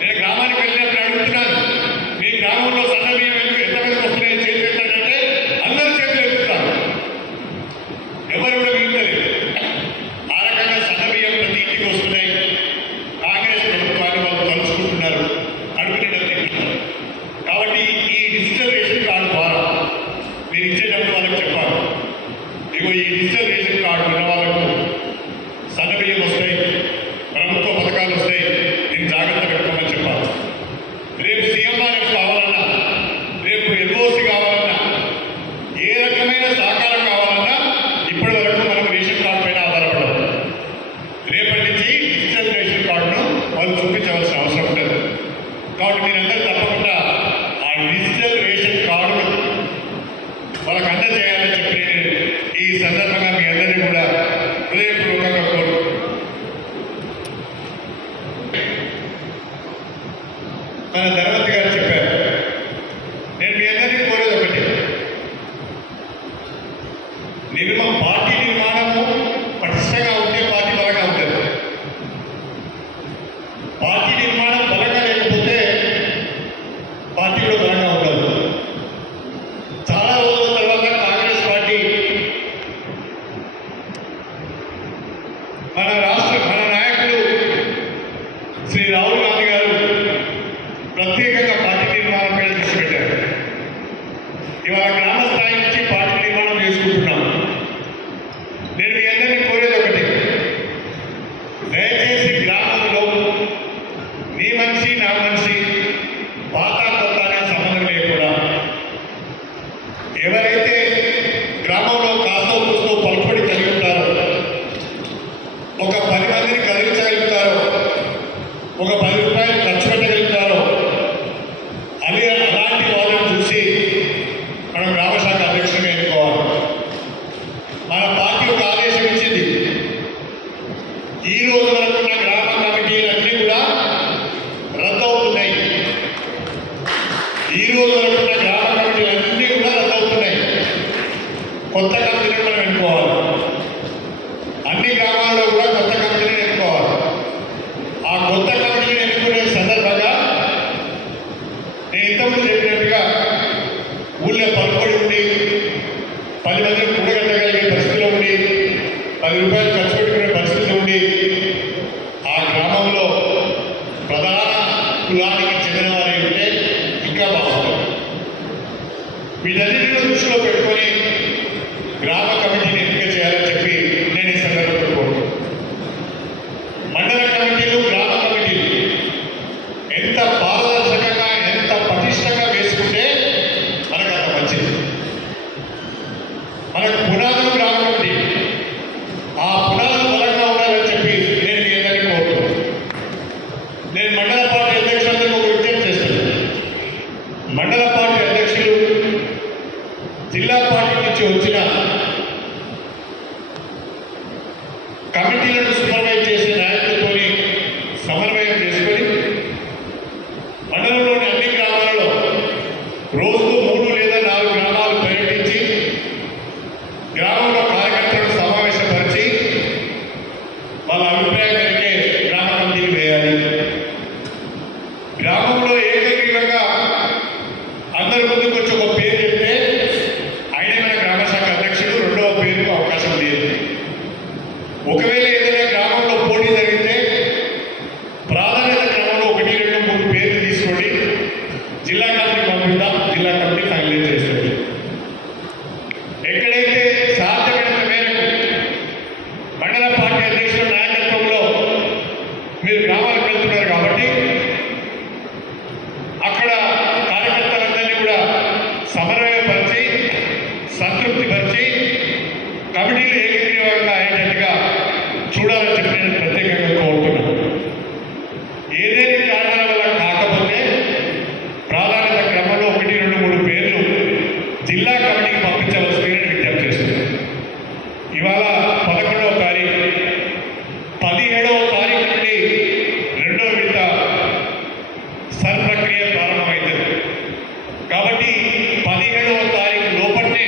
నేను గ్రామానికి వెళ్ళినప్పుడు అడుగుతున్నాను, మీ గ్రామంలో సన్నబియ్యం ఎంతమందికి వస్తున్నాయి చేతులు ఎత్తాడంటే అందరూ చేతులు ఎత్తుతారు, ఎవరు కూడా మిగలేదు. ఆ రకంగా సన్నబియ్యం ప్రతి ఇంటికి వస్తున్నాయి. కాంగ్రెస్ ప్రభుత్వాన్ని వాళ్ళు తలుచుకుంటున్నారు, కడుపు నిండా తింటున్నారు. కాబట్టి ఈ డిజిటల్ రేషన్ కార్డు ద్వారా మీరు ఇచ్చేటప్పుడు వాళ్ళకి చెప్పాలి, ఇగో ఈ డిజిటల్ రేషన్ కార్డు ఉన్న వాళ్ళకు సన్నబియ్యం వస్తాయి, ప్రభుత్వ పథకాలు వస్తాయి, దీన్ని జాగ్రత్త పెట్టుకోమని చెప్పాలి. రేపు సీఎంఆర్ఎఫ్ కావాలన్నా, రేపు ఎల్ఓసి కావాలన్నా, ఏ రకమైన సహకారం కావాలన్నా ఇప్పటి వరకు మనం రేషన్ కార్డు పైన ఆధారపడదు. రేపటి నుంచి డిజిటల్ రేషన్ కార్డును వాళ్ళు చూపించవలసిన అవసరం ఉంటుంది. కాబట్టి మీరందరూ తప్పకుండా ఆ డిజిటల్ రేషన్ కార్డు వాళ్ళకి అందజేయాలని చెప్పి నేను ఈ సందర్భంగా మీ అందరినీ కూడా హృదయపూర్వకంగా కోరు. మన ధనవంతి గారు చెప్పారు, నేను మీ అందరినీ కోరేది ఒకటి, పార్టీ నిర్మాణము పటిష్టంగా ఉంటే పార్టీ బలంగా ఉంటుంది. పార్టీ నిర్మాణం బలంగా లేకపోతే పార్టీ కూడా బలంగా ఉండదు. చాలా రోజుల తర్వాత కాంగ్రెస్ పార్టీ మన నాయకులు వరకు ఉన్న గ్రామ కమిటీలన్నీ కూడా రద్దవుతున్నాయి. ఈ రోజు వరకు ఉన్న గ్రామ కమిటీలన్నీ కూడా రద్దవుతున్నాయి. కొత్త కమిటీలను మనం ఎన్నుకోవాలి. అన్ని గ్రామాల్లో కూడా కొత్త కమిటీలను ఎన్నుకోవాలి. ఆ కొత్త కమిటీని ఎన్నుకునే సందర్భంగా నేను ఇంతకుముందు చెప్పినట్టుగా ఊళ్ళో పలుబడి ఉండి 10 మందిని కూడగట్టగలిగే పరిస్థితిలో ఉండి 10 రూపాయలు ఖర్చు పెట్టుకునే పరిస్థితి ఉండి ఆ గ్రామంలో ప్రధాన కులానికి చెందిన వారే ఉంటే ఇంకా బాగుంటుంది. వీటన్నిటిని దృష్టిలో పెట్టుకొని గ్రామ కమిటీని ఎంపిక చేయాలని చెప్పి నేను ఈ సందర్భంలో కోరుతున్నాను. మండల కమిటీలు, గ్రామ కమిటీలు ఎంత పారదర్శకంగా, ఎంత పటిష్టంగా వేసుకుంటే మనకు అంత మంచిది. మనకు పునాదులు గ్రామ కమిటీ, ఆ పునాదులు బలంగా ఉండాలని చెప్పి నేను మీ అందరినీ కోరుతున్నాను. నేను మండల పార్టీ అధ్యక్షులందరికీ ఒక విజ్ఞప్తి చేస్తున్నాను. మండల పార్టీ అధ్యక్షులు జిల్లా పార్టీ నుంచి వచ్చిన కమిటీలను సూపర్వైజ్ చేసే నాయకులతో సమన్వయం చేసుకొని మండలంలోని అన్ని గ్రామాలలో రోజుకు 3 లేదా 4 గ్రామాలు పర్యటించి గ్రామంలో కార్యకర్తలను సమావేశపరిచి వాళ్ళ అభిప్రాయం మేరకే గ్రామ కమిటీలు వేయాలి. గ్రామంలో ఏకగ్రీవంగా అందరి ముందుకు వచ్చి ఒక పేరు చెప్తే ఆయనే మన గ్రామ శాఖ అధ్యక్షుడు, రెండవ పేరుకు అవకాశం లేదు. ఒకవేళ ఏదైనా గ్రామంలో పోటీ జరిగితే ప్రాధాన్యత క్రమంలో 1, 2, 3 పేర్లు తీసుకోండి, జిల్లా కమిటీ పంపిద్దాం, జిల్లా కమిటీ ఫైనలైజ్ చేస్తుంది. ఎక్కడైతే సాధ్యమైనంత మేరకు మండల పార్టీ అధ్యక్షుల నాయకత్వంలో మీరు గ్రామాలకు వెళ్తున్నారు కాబట్టి అక్కడ కార్యకర్తలందరినీ కూడా సమన్వయపరిచి, సంతృప్తిపరిచి కమిటీలు ఏకగ్రీవంగా అయ్యేటట్టుగా చూడాలని చెప్పి నేను ప్రత్యేకంగా కోరుతున్నాను. ఏదైనా కారణాల వల్ల కాకపోతే ప్రాధాన్యత క్రమంలో 1, 2, 3 పేర్లు జిల్లా కమిటీకి పంపించవలసిందిగా నేను విజ్ఞప్తి చేస్తున్నాను. ఇవాళ 11వ తారీఖు, 17వ తారీఖు నుండి 2వ విడత సర్ ప్రక్రియ ప్రారంభమైంది. కాబట్టి 17వ తారీఖు లోపలనే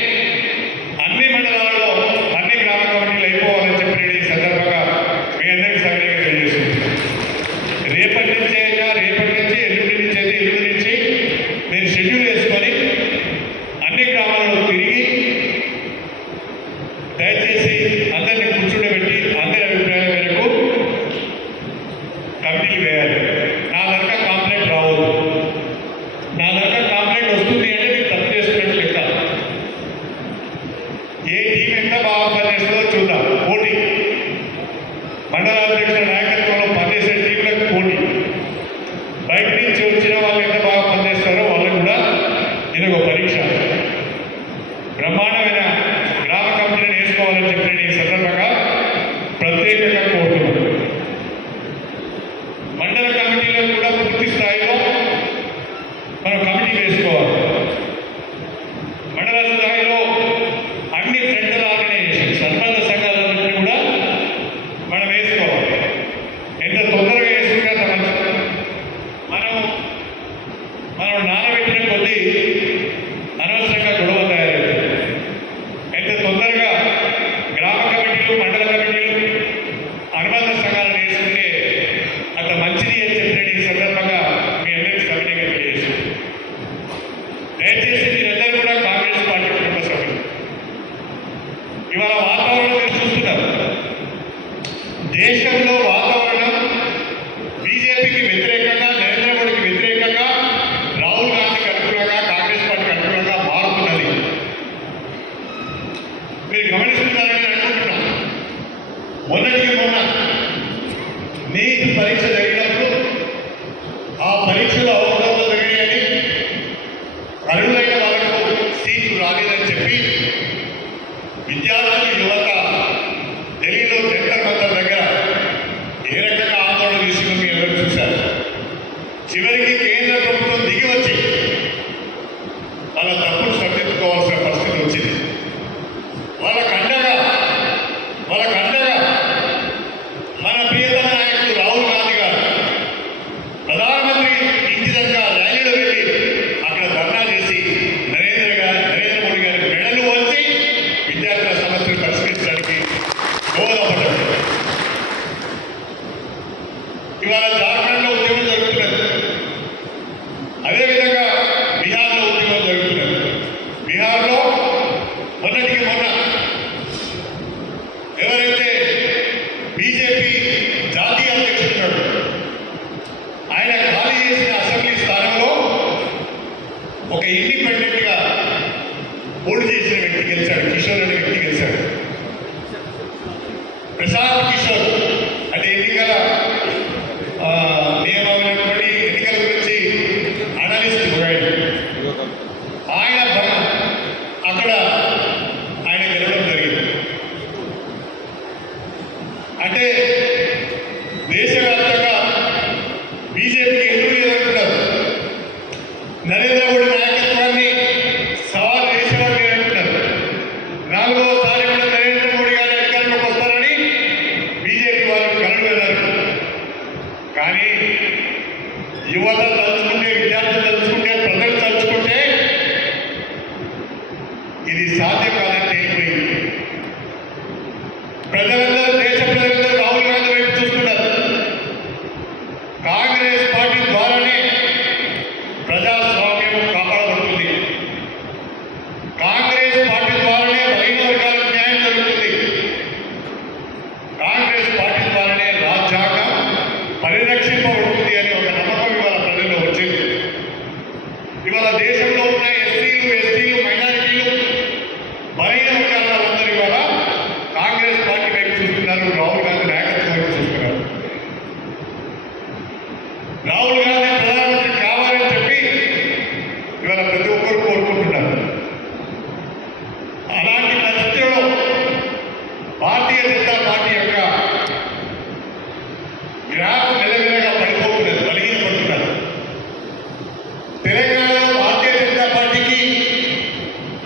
అన్ని మండలాలలో అన్ని గ్రామ కమిటీలు అయిపోవాలని చెప్పి నేను ఈ సందర్భంగా మీ అందరికీ సవినయంగా తెలియజేస్తున్నాను. రేపటి నుంచి అయినా, రేపటి నుంచి, ఎల్లుండి నుంచి అయితే ఎల్లుండి నుంచి మీరు షెడ్యూల్ వేసుకొని అన్ని గ్రామాలలో తిరిగి దయచేసి అందరినీ కూర్చుండబెట్టి అందరి అభిప్రాయం మేరకు కమిటీలు వేయాలి. నా దగ్గర కాంప్లైంట్ రావద్దు. నా దగ్గర కాంప్లైంట్ వస్తుంది అంటే మీరు తప్పు చేస్తున్నట్టు లెక్క. ఏ టీం ఎంత బాగా పనిచేస్తుందో చూద్దాం. పోటీ, మండల అధ్యక్షుల నాయకత్వంలో పనిచేసే టీంలకు పోటీ, బయట నుంచి వచ్చిన వాళ్ళు ఎంత బాగా పనిచేస్తారో వాళ్ళకు కూడా ఇది ఒక పరీక్ష. బ్రహ్మాండమైన గ్రామ కమిటీలను వేసుకోవాలని చెప్పి నేను ఈ సందర్భంగా ప్రత్యేకంగా కోరుతున్నాను. మండల కమిటీలను కూడా పూర్తి స్థాయిలో మనం కమిటీ వేసుకోవాలి. మండల స్థాయిలో అన్ని సెంట్రల్ ఆర్గనైజేషన్స్, అనుబంధ సంఘాలన్నింటినీ కూడా మనం వేసుకోవాలి. ఎంత తొందరగా వేసుకుంటే అంత మంచిది. మనం నానబెట్టిన కొద్దీ అనవసరంగా గొడవ తయారవుతుంది. ఎంత తొందరగా గ్రామ కమిటీలు, మండల కమిటీలు, అనుబంధ సంఘాలను వేసుకుంటే అంత మంచిది అని చెప్పినట్టు ఈ సందర్భంగా మీ అందరికీ సవినయంగా తెలియజేస్తుంది. దయచేసి మీరందరూ కూడా కాంగ్రెస్ పార్టీ కుటుంబ సభ్యులు. ఇవాళ వాతావరణం మీరు చూస్తున్నారు. దేశంలో వాతావరణం బీజేపీకి వ్యతిరేకంగా, నరేంద్ర మోడీకి వ్యతిరేకంగా, రాహుల్ గాంధీకి అనుకూలంగా, కాంగ్రెస్ పార్టీకి అనుకూలంగా మారుతున్నది. మీరు గమనిస్తున్నారని నేను అనుకుంటున్నాను. మొన్నటికి మొన్న నీట్ పరీక్ష జరిగినప్పుడు ఆ పరీక్షలో అవసరంలో జరిగాయని, అర్హులైన వాళ్ళకు సీట్లు రాలేదని చెప్పి విద్యార్థులు, యువత ఢిల్లీలో జంతర్ మంతర్ దగ్గర ఏ రకంగా ఆందోళన తీసుకుని మీ అందరూ చూశారు. చివరికి కేంద్ర ప్రభుత్వం దిగి వచ్చి వాళ్ళ తప్పులు సరిదిద్దుకోవాల్సిన పరిస్థితి వచ్చింది. వాళ్ళ కండగా మన ప్రియతమ నాయకుడు ఇవాళ జార్ఖండ్లో ఉద్యమం జరుగుతున్నది. అదేవిధంగా బీహార్లో ఉద్యమం జరుగుతున్నది. బీహార్లో మొన్నటికి మొన్న ఎవరైతే బీజేపీ జాతీయ అధ్యక్షుడు ఆయన ఖాళీ చేసిన అసెంబ్లీ స్థానంలో ఒక ఇండిపెండెంట్గా పోటీ చేసిన వ్యక్తి గెలిచాడు. కిషోర్ అనే వ్యక్తి గెలిచాడు. ప్రశాంత్ కిషోర్ అంటే ఎన్నికల నియమావళి ఎన్నికల గురించి అనలిస్ట్ ఆయన అక్కడ ఆయన గెలవడం జరిగింది. అంటే దేశవ్యాప్తంగా బీజేపీకి ఎందుకు లేదంటున్నారు. నరేంద్ర మోడీ నాయకత్వాన్ని సవాల్ చేసేవారు లేదంటున్నారు. 4వసారి కూడా నరేంద్ర మోడీ గారి అధికారంలోకి వస్తారని బీజేపీ వాళ్ళు కలలు వెళ్ళారు. కానీ యువత తలుచుకుంటే, విద్యార్థులు తలుచుకుంటే, ప్రజలు తలుచుకుంటే ఇది సాధ్యం కాదని తేలిపోయింది. ప్రజలందరూ, దేశ ప్రజలందరూ రాహుల్ గాంధీ వైపు చూస్తున్నారు. కాంగ్రెస్ పార్టీ ద్వారానే ప్రజాస్వామ్యం కాపాడబడుతుంది. కాంగ్రెస్ పార్టీ ద్వారానే బలహీన వర్గాలకు న్యాయం జరుగుతుంది. కాంగ్రెస్ పార్టీ ద్వారానే రాజ్యాంగం పరిరక్షింపబడుతుంది అని ఒక నమ్మకం ఇవాళ ప్రజల్లో వచ్చింది. ఇవాళ దేశంలో ఉన్న ఎస్సీలు, ఎస్టీలు, మైనారిటీలు, బలహీన వర్గాల వాళ్ళందరూ ఇవాళ కాంగ్రెస్ పార్టీ వైపు చూస్తున్నారు. రాహుల్ గాంధీ నాయకత్వం వైపు చూస్తున్నారు. రాహుల్ గాంధీ ప్రధానమంత్రి కావాలని చెప్పి ఇవాళ ప్రతి ఒక్కరు కోరుకుంటున్నారు. అలాంటి పరిస్థితుల్లో భారతీయ జనతా పార్టీ యొక్క గ్రాఫ్ మెల్లమెల్లగా పడిపోతున్నది, బలహీనపడుతున్నారు. తెలంగాణలో భారతీయ జనతా పార్టీకి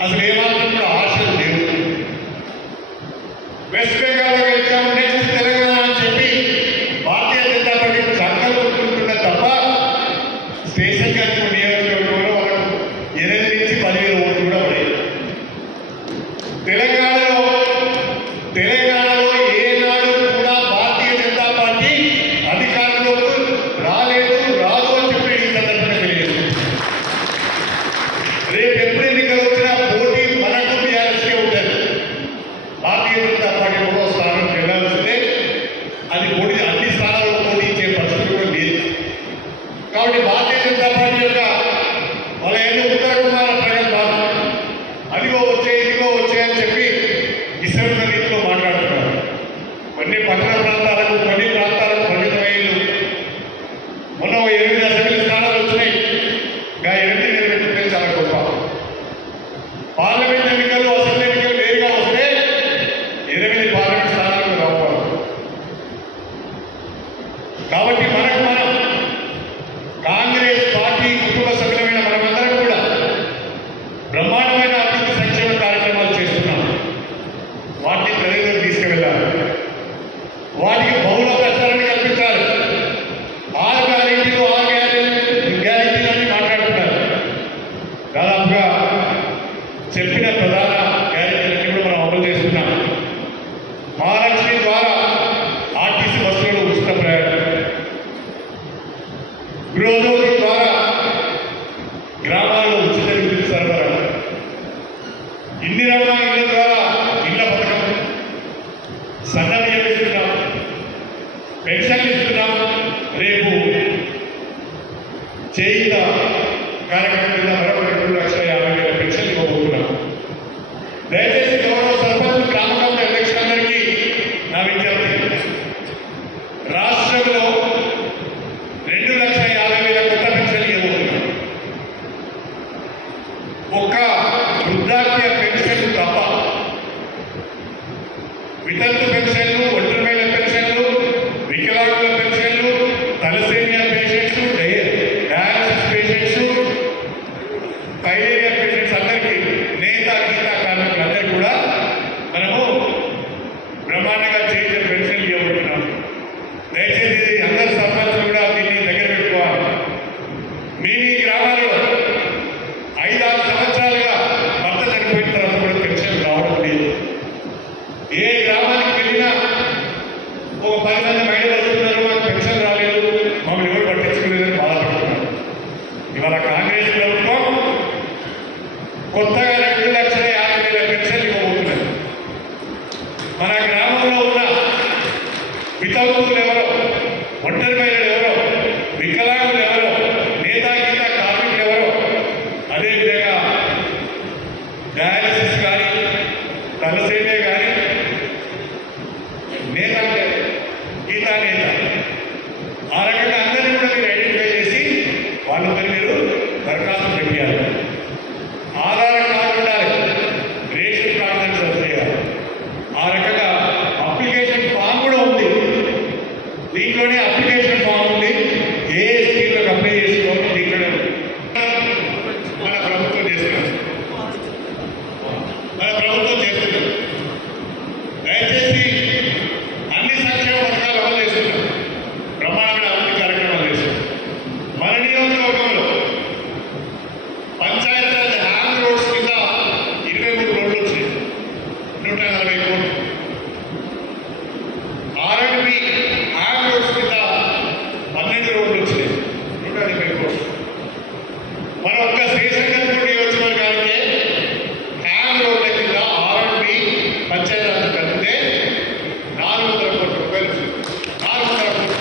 అసలు ఏమాత్రం కూడా ఆశలు లేవు. వెస్ట్ బెంగాల్లో గెలిచాము, నెక్స్ట్ తెలంగాణ అని చెప్పి భారతీయ జనతా పార్టీ చక్కగా కొట్టుకుంటున్నది తప్ప స్టేషన్ గారి నియోజకవర్గంలో వాళ్ళకు 8 నుంచి 10,000 ఓట్లు కూడా పడాయి. తెలంగాణలో ఏనాడు కూడా భారతీయ జనతా పార్టీ అధికారంలోకి రాలేదు, రాదు అని చెప్పి ఈ సందర్భంగా తెలియదు. రేపు ఎప్పుడు ఎన్నికలు వచ్చినా పోటీ మనకు టీఆర్ఎస్కే ఉంటుంది. భారతీయ జనతా పార్టీ 3వ స్థానానికి వెళ్ళాల్సిందే. అది పోటీ అన్ని స్థానాల్లో పోటీ ఇచ్చే పరిస్థితి కూడా లేదు. కాబట్టి భారతీయ జనతా పార్టీ యొక్క వాళ్ళ ఎన్నో ఉత్తర కుమార ప్రజలు కాదు, అదిగో వచ్చే ఇదిగో వచ్చే అని చెప్పి ఇసరున్న రీతిలో మాట్లాడుతున్నారు. కొన్ని పట్టణ ప్రాంతాలకు, కొన్ని ప్రాంతాలకు పరిమితమైళ్ళు. మొన్న 8 అసెంబ్లీ స్థానాలు వచ్చినాయి. ఇంకా 8 నిలబెట్టుకుంటే చాలా గొప్ప. పార్లమెంట్ ఎన్నికలు, అసెంబ్లీ ఎన్నికలు వేరుగా వస్తే 8 పార్లమెంట్ స్థానాలకు రావాలి. కాబట్టి మనం కాంగ్రెస్ పార్టీ కుటుంబ సభ్యులమైన మనమందరం కూడా బ్రహ్మాండమైన అభివృద్ధి సంక్షేమ కార్యక్రమాలు చేస్తున్నాం. వాటిని ప్రజలకు తీసుకువెళ్ళాలి. వాటికి బహుళ ప్రచారాన్ని కల్పించాలి. 6 గ్యారెంటీలు, 6 గ్యారెంటీలు అని మాట్లాడుతున్నారు. దాదాపుగా చెప్పిన ప్రధాన గ్యారెంటీలన్నీ కూడా మనం అమలు చేస్తున్నాం. మహాలక్ష్మి ద్వారా ఆర్టీసీ బస్సులలో ఉచిత ప్రయాణం, గృహజ్యోతి ద్వారా గ్రామాల్లో ఉచిత విద్యుత్ సరఫరా, ఇందిరమ్మ ఇళ్ల ద్వారా ఇళ్ల పథకం, సన్నబియ్యం ఇస్తున్నాం, పెన్షన్లు ఇస్తున్నాం. రేపు చేయిత కార్యక్రమం కింద మరొక 2,50,000 పెన్షన్లు ఇవ్వబోతున్నాం. దయచేసి గౌరవ సర్పంచ్, గ్రామ కమిటీ అధ్యక్షులందరికీ నా విజ్ఞప్తి, రాష్ట్రంలో 2,50,000 కొత్త పెన్షన్లు ఇవ్వబోతున్నాం. ఒక్క వృద్ధాప్య పెన్షన్లు తప్ప వితంతు పెన్షన్లు, ఒంటరి మహిళల పెన్షన్లు, వికలాంగుల పెన్షన్లు, తలసేమియా పేషెంట్స్, డయాలసిస్ పేషెంట్స్, వికలాంగులు ఎవరో, నేతా గీత కార్మికులు ఎవరో, అదేవిధంగా డయాలసిస్ కానీ, తలసేమే కానీ, నేత అంటే గీతా నేత, ఆ రకంగా అందరినీ కూడా మీరు ఐడెంటిఫై చేసి వాళ్ళపై మీరు దరఖాస్తు పెట్టాలి. ఆధార్ కార్డు ఉండాలి, రేషన్ కార్డు అని చేయాలి. ఆ రకంగా అప్లికేషన్ ఫామ్ కూడా ఉంది. దీంట్లోనే అప్లికేషన్ ఫామ్ ఉంది. ఏ స్కీమ్లకు అప్లై చేసుకోవాలి దీంట్లోనే ఉంది. మన ప్రభుత్వం చేస్తున్నాం, దయచేసి అన్ని సంక్షేమ పథకాలు అమలు చేస్తున్నాం, బ్రహ్మాండమైన అభివృద్ధి కార్యక్రమాలు చేస్తున్నాం. మన నియోజకవర్గంలో పంచాయతీరాజ్ హ్యాండ్ రోడ్స్ కింద 23 రోడ్లు వచ్చినాయి, 140 కోట్లు. R&B హ్యాండ్ రోడ్స్ కింద 12 రోడ్లు వచ్చినాయి, 180 కోట్లు. మన ఒక్క శ్రీశంకరపూర్ నియోజకవర్గానికి హ్యాండ్ రోడ్ల కింద R&B పంచాయతీరాజ్ కలిపితే 400 కోట్ల రూపాయలు వచ్చింది. 400 కోట్లు.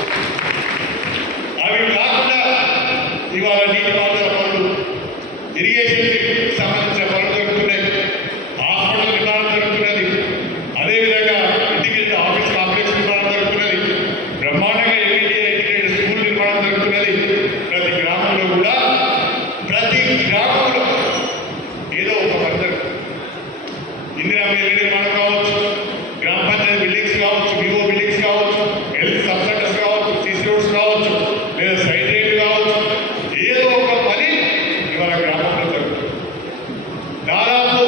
అవి కాకుండా ఇవాళ నీటిపారుదల పనులు, ఇరిగేషన్కి సంబంధించిన పనులు జరుగుతున్నాయి, హాస్పిటల్ నిర్మాణం జరుగుతున్నది, అదేవిధంగా ఇంటిగ్రేటెడ్ ఆఫీస్ కాంప్లెక్స్ నిర్మాణం జరుగుతున్నది, బ్రహ్మాండంగా ఇంటిగ్రేటెడ్ స్కూల్ నిర్మాణం జరుగుతున్నది. ప్రతి గ్రామంలో కూడా ఏదో ఒక పని జరుగుతుంది. ఇందిరా మిల్ నిర్మాణం కావచ్చు, గ్రామ పంచాయతీ బిల్డింగ్స్ కావచ్చు, వివో బిల్డింగ్స్ కావచ్చు, హెల్త్ సబ్ సెంటర్స్ కావచ్చు, సిసి రోడ్స్ కావచ్చు, లేదా సైడ్ రేట్లు కావచ్చు, ఏదో ఒక పని ఇవాళ గ్రామంలో జరుగుతుంది. దాదాపు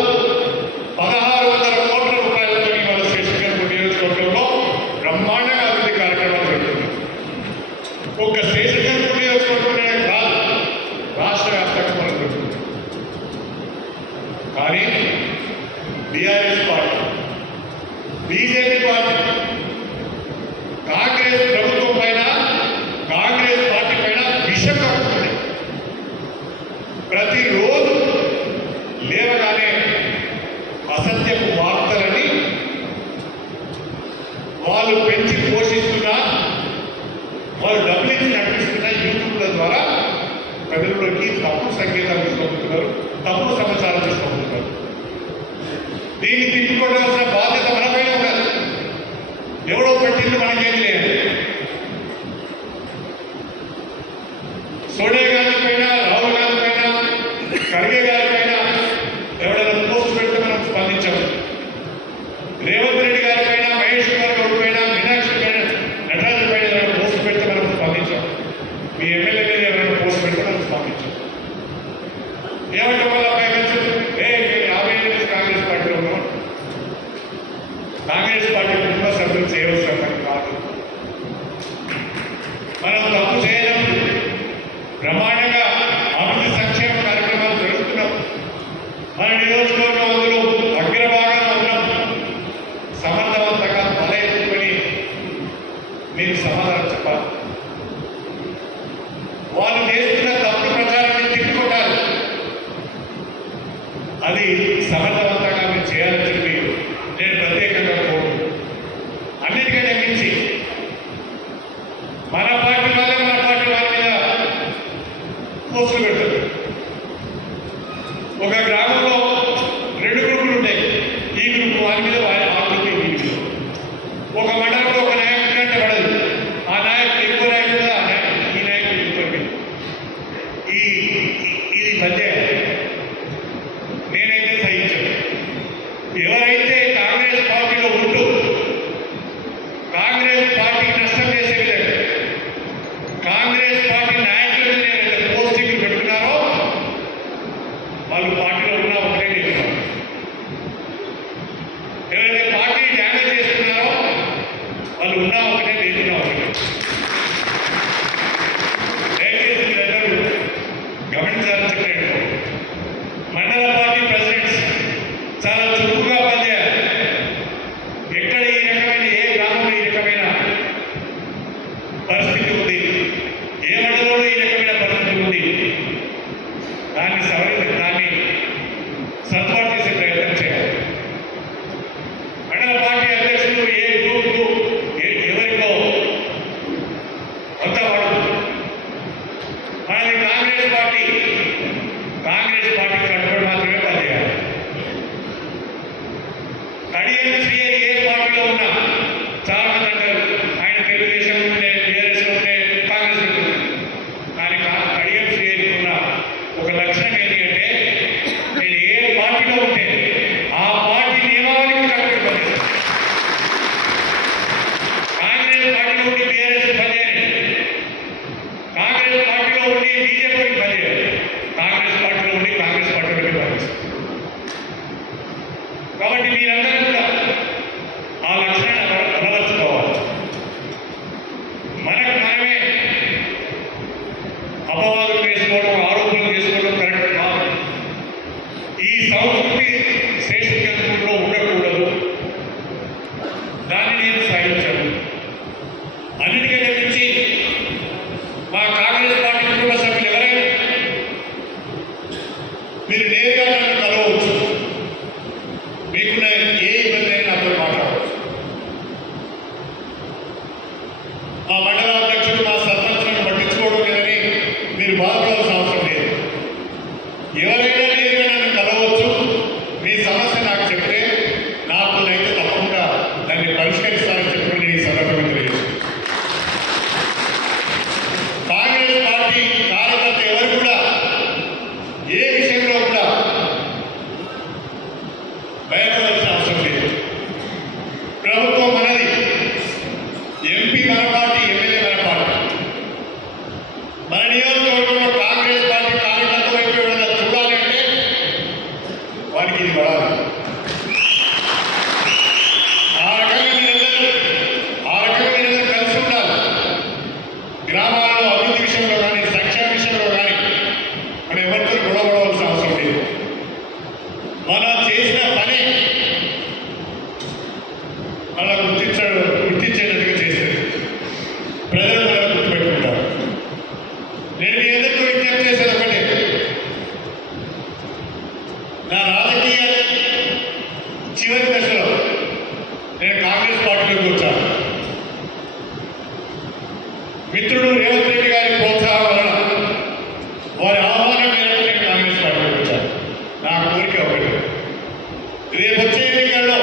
1600 కోట్ల రూపాయలతో ఇవాళ శ్రీశంకరపూర్ నియోజకవర్గంలో బ్రహ్మాండంగా అభివృద్ధి కార్యక్రమాలు జరుగుతుంది. ఒక్క శ్రీశంకరపూర్ నియోజకవర్గంలోనే కాదు, రాష్ట్ర వ్యాప్తంగా మనం జరుగుతుంది. కానీ BRS party, BJP party, Congress ప్రభుత్వం పైన, కాంగ్రెస్ పార్టీ పైన విషం కక్కుతుంది. ప్రతిరోజు లేవగానే అసత్యపు వార్తలని వాళ్ళు పెంచి పోషిస్తున్నా, వాళ్ళు డబ్బులు ఇచ్చి నడిపిస్తున్న యూట్యూబ్ల ద్వారా ప్రజల్లోకి తప్పుడు సంకేతాలు తీసుకుంటున్నారు, తప్పుడు సమాచారం తీసుకుంటున్నారు. దీన్ని తిప్పుకోవాల్సిన బాధ్యత మనపైన ఉన్నది. ఎవడో పెట్టింది మనకేం లేదు. సోనియా గాంధీ పైన, రాహుల్ గాంధీ పైన, ఖర్గే గారి పైన ఎవడైనా పోస్ట్ పెడితే మనం స్పందించాము. రేవంత్ రెడ్డి గారి పైన, మహేష్ కుమార్ గౌడ్ పైన, మీనాక్షి పైన, నటరాజన్ పైన ఎవరైనా పోస్ట్ పెడితే మనం స్పందించాం. మీ ఎమ్మెల్యే మీద ఎవరైనా పోస్ట్ పెడితే మనం స్పందించాం. ఏమంటే వాళ్ళ కాంగ్రెస్ పార్టీలో ఉన్నాం, కాంగ్రెస్ పార్టీ కుటుంబ సభ్యులు చేయవలసిన పని కాదు. మనం తప్పు చేయడం, బ్రహ్మాండంగా అభివృద్ధి సంక్షేమ కార్యక్రమాలు జరుగుతున్నాం. మన నియోజకవర్గం అందులో అగ్రభాగంలో ఉన్నాం. సమర్థవంతంగా తల ఎత్తుకొని మీరు సమాధానం చెప్పాలి. వాళ్ళు చేస్తున్న తప్పు ప్రచారాన్ని తిట్టుకుంటారు. అది సమర్థవంతంగా మీరు చేయాలని చెప్పి నేను ప్రత్యేకంగా కోరుకుంటున్నాను. అన్నిటికంటే మించి మన పార్టీ వాళ్ళ మీద పోస్టులు పెడతారు. ఒక గ్రామంలో 2 గ్రూపులు ఉంటాయి, ఈ గ్రూప్ వారి మీద, ఆ గ్రూప్ ఈ గ్రూప్. ఒక మండలంలో ఒక నాయకుడు అంటే పడదు, ఆ నాయకుడు ఎక్కువ నాయకుడు, ఈ నాయకుడు ఎక్కువ. ఇది మధ్య నేనైతే సహించాను. ఎవరైతే కాంగ్రెస్ పార్టీలో ఉంటూ కాంగ్రెస్ పార్టీకి నష్టం చేసే విధంగా కాంగ్రెస్ పార్టీ నాయకులు ఎవరైతే పోస్టింగ్లు పెట్టుకున్నారో వాళ్ళు పార్టీలో ఉన్నా ఒకటే చేస్తున్నారు. ఎవరైతే పార్టీ డ్యామేజ్ చేస్తున్నారో వాళ్ళు ఉన్నా ఒకటే, లేకున్నా ఒకటే. దయచేసి మీరందరూ గమనించాలని చెప్పారు. మండల పార్టీ ప్రెసిడెంట్స్ చాలా చురుకుగా పనిచేయాలి. ఎక్కడ ఈ రకమైన, ఏ గ్రామంలో ఈ రకమైన పరిస్థితి ఉంది, కాంగ్రెస్ పార్టీకి కట్టుబడి మాత్రమే పనిచేయాలి. కడియం శ్రీ ఏ పార్టీలో ఉన్నా చాలా మంది అంటారు ఆయన తెలుగుదేశం ఉంటే, టీఆర్ఎస్ ఉంటే, కాంగ్రెస్ ఉంటుంది. కానీ కడియం శ్రీ ఉన్న ఒక లక్షణం ఏంటి అంటే నేను ఏ పార్టీలో ఉంటే ఆ పార్టీ నియమావళికి కట్టుబడి పనిచేస్తాను. కాంగ్రెస్ పార్టీలో ఉండి టీఆర్ఎస్ పనిచేయండి, కాంగ్రెస్ పార్టీలో ఉండి బీజేపీకి పనిచేయాలి, కాంగ్రెస్ పార్టీలో ఉండి కాంగ్రెస్ పార్టీలోకి పనిచేస్తాం. కాబట్టి మీరందరూ కూడా ఆ లక్షణాన్ని అలవర్చుకోవాలి. మనకు మనమే అపవాదులు వేసుకోవడం, ఆరోపణలు చేసుకోవడం కరెక్ట్ కాదు. ఈ సంస్కృతి శ్రేష్ఠంలో ఉండకూడదు. దాన్ని నేను సాధించాను. అన్నిటికంటే మించి మా కాంగ్రెస్ పార్టీ కుటుంబ సభ్యులు ఎవరైనా మీరు నేరుగా నన్ను కలవచ్చు, మీకున్న ఏ ఇబ్బంది అయినా నాతో మాట్లాడవచ్చు. మా మండల అధ్యక్షుడు మా సర్పంచ్లను పట్టించుకోవడం లేదని మీరు బాధపడాల్సిన అవసరం లేదు. ఎవరైనా నేరుగా నన్ను కలవచ్చు. మీ సమస్య నాకు చెప్తే నాకునైతే తప్పకుండా దాన్ని పరిష్కరిస్తానని చెప్పి నేను ఈ సందర్భంగా తెలియజేస్తాను. కాంగ్రెస్ పార్టీ కార్యకర్త ఎవరు కూడా ఏ విషయంలో కూడా భయపడాల్సిన అవసరం లేదు. ప్రభుత్వం మనది, ఎంపీ మన పార్టీ, ఎమ్మెల్యే మన పార్టీ. మన నియోజకవర్గంలో కాంగ్రెస్ పార్టీ కార్యకర్త వైపు ఎవరైనా చూడాలి అంటే వారికి ఇది పడాలి. ఆ రకంగా మీరందరూ కలిసి ఉండాలి. గ్రామాలలో అభివృద్ధి విషయంలో కానీ, సంక్షేమ విషయంలో కానీ మనం ఎవరితో గొడవ పడవలసిన అవసరం లేదు. మనం చేసిన పని అలా గుర్తించేటట్టుగా చేస్తారు. ప్రజలు అలా గుర్తుపెట్టుకుంటారు. నేను మీ అందరికీ విజ్ఞప్తి చేసేది ఒకటే, నా రాజకీయ చివరి దశలో నేను కాంగ్రెస్ పార్టీలోకి వచ్చాను. మిత్రుడు రేవంత్ రెడ్డి గారి ప్రోత్సాహం వలన, వారి ఆహ్వానం మేరకు నేను కాంగ్రెస్ పార్టీలోకి వచ్చాను. నా కోరిక ఒకటి, రేపు వచ్చే ఎన్నికల్లో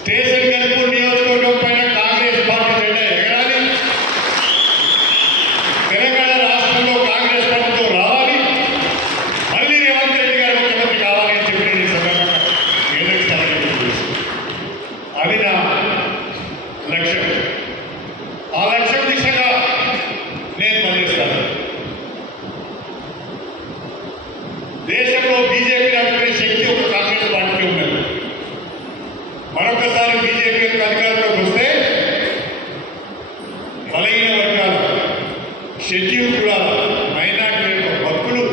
స్టేషన్ గన్పూర్ నియోజకవర్గం పైన కాంగ్రెస్ పార్టీ జెండా ఎగరాలి. తెలంగాణ రాష్ట్రంలో కాంగ్రెస్ ప్రభుత్వం రావాలి. మళ్ళీ రేవంత్ రెడ్డి గారు ముఖ్యమంత్రి కావాలి అని చెప్పి నేను ఈ సందర్భంగా ఏదైతే అది నా లక్ష్యం. ఆ లక్ష్యం దిశగా నేను పనిచేస్తాను. దేశంలో బీజేపీ నడిపే శక్తి ఒక కాంగ్రెస్ పార్టీకి ఉన్నది. మరొకసారి బీజేపీ అధికారంలోకి వస్తే బలహీన వర్గాలు, షెడ్యూల్ కులాల, మైనార్టీ యొక్క భక్తులు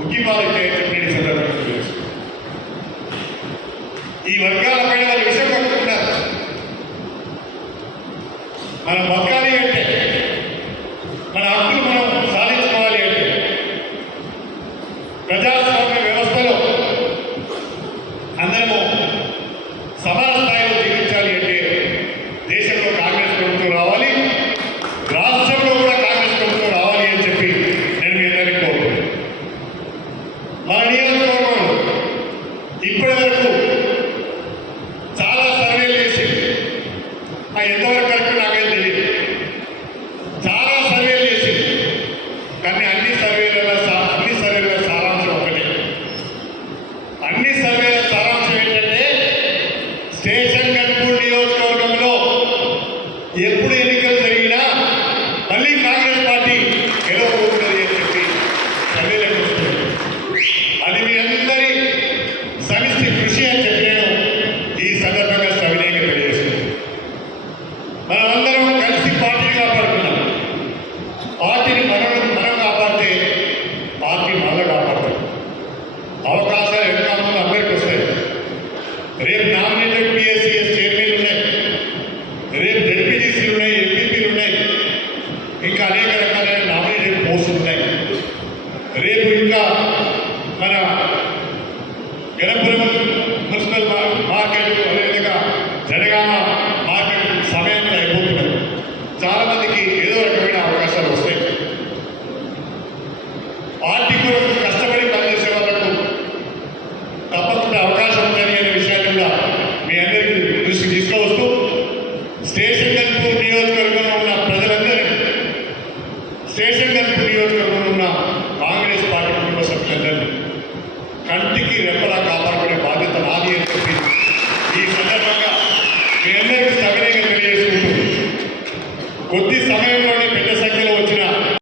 ఉగ్గిపాలైతే చెప్పిన సందర్భంగా తెలుసు. ఈ వర్గాలపైన వాళ్ళు విషయం పట్టుకుంటారు. మనం బతకాలి అంటే, మన హక్కులు మనం సాధించుకోవాలి అంటే, ప్రజాస్వామ్య వ్యవస్థలో అందరము సమాన స్థాయిలో జీవించాలి అంటే దేశంలో కాంగ్రెస్ ప్రభుత్వం రావాలి, రాష్ట్రంలో కూడా కాంగ్రెస్ ప్రభుత్వం రావాలి అని చెప్పి నేను మీ అందరికీ కోరుతున్నాను. మన నియోజకవర్గంలో ఇప్పటి వరకు చాలా సర్వేలు చేసి ఎంతవరకు కరెక్ట్ నాకేం తెలియదు. చాలా సర్వేలు చేసి, కానీ అన్ని సర్వేల సారాంశం ఒకటే. అన్ని సర్వేల సారాంశం ఏంటంటే స్టేషన్ గన్పూర్ నియోజకవర్గంలో ఎప్పుడు ఎన్నికలు జరిగినా మళ్ళీ కాంగ్రెస్ పార్టీ గెలవబోతున్నది అని చెప్పి సర్వేలకు వస్తుంది. అది మీ అందరి సమిష్టి కృషి అని చెప్పి నేను ఈ సందర్భంగా సవినయంగా తెలియజేస్తున్నాను. మనమందరం కలిసి పార్టీని కాపాడుతున్నాం. పార్టీని మనం కాపాడితే పార్టీ మనల్ని కాపాడుతుంది. అవకాశాలు ఎన్నో అందరికీ వస్తాయి. రేపు నామినేటెడ్ పిఎస్సిఎస్ చైర్మన్లు ఉన్నాయి, రేపు జడ్పీటీసీలు ఉన్నాయి, ఎంపీపీలు ఉన్నాయి, ఇంకా అనేక రకాలైన నామినేటెడ్ పోస్టులు ఉన్నాయి. రేపు ఇంకా మన గణపురం మున్సిపల్ మార్కెట్, అదేవిధంగా జనగామ మార్కెట్ సమయంలో అయిపోతున్నది. చాలామందికి ఏదో రకమైన అవకాశాలు వస్తాయి. పార్టీ రెప్ప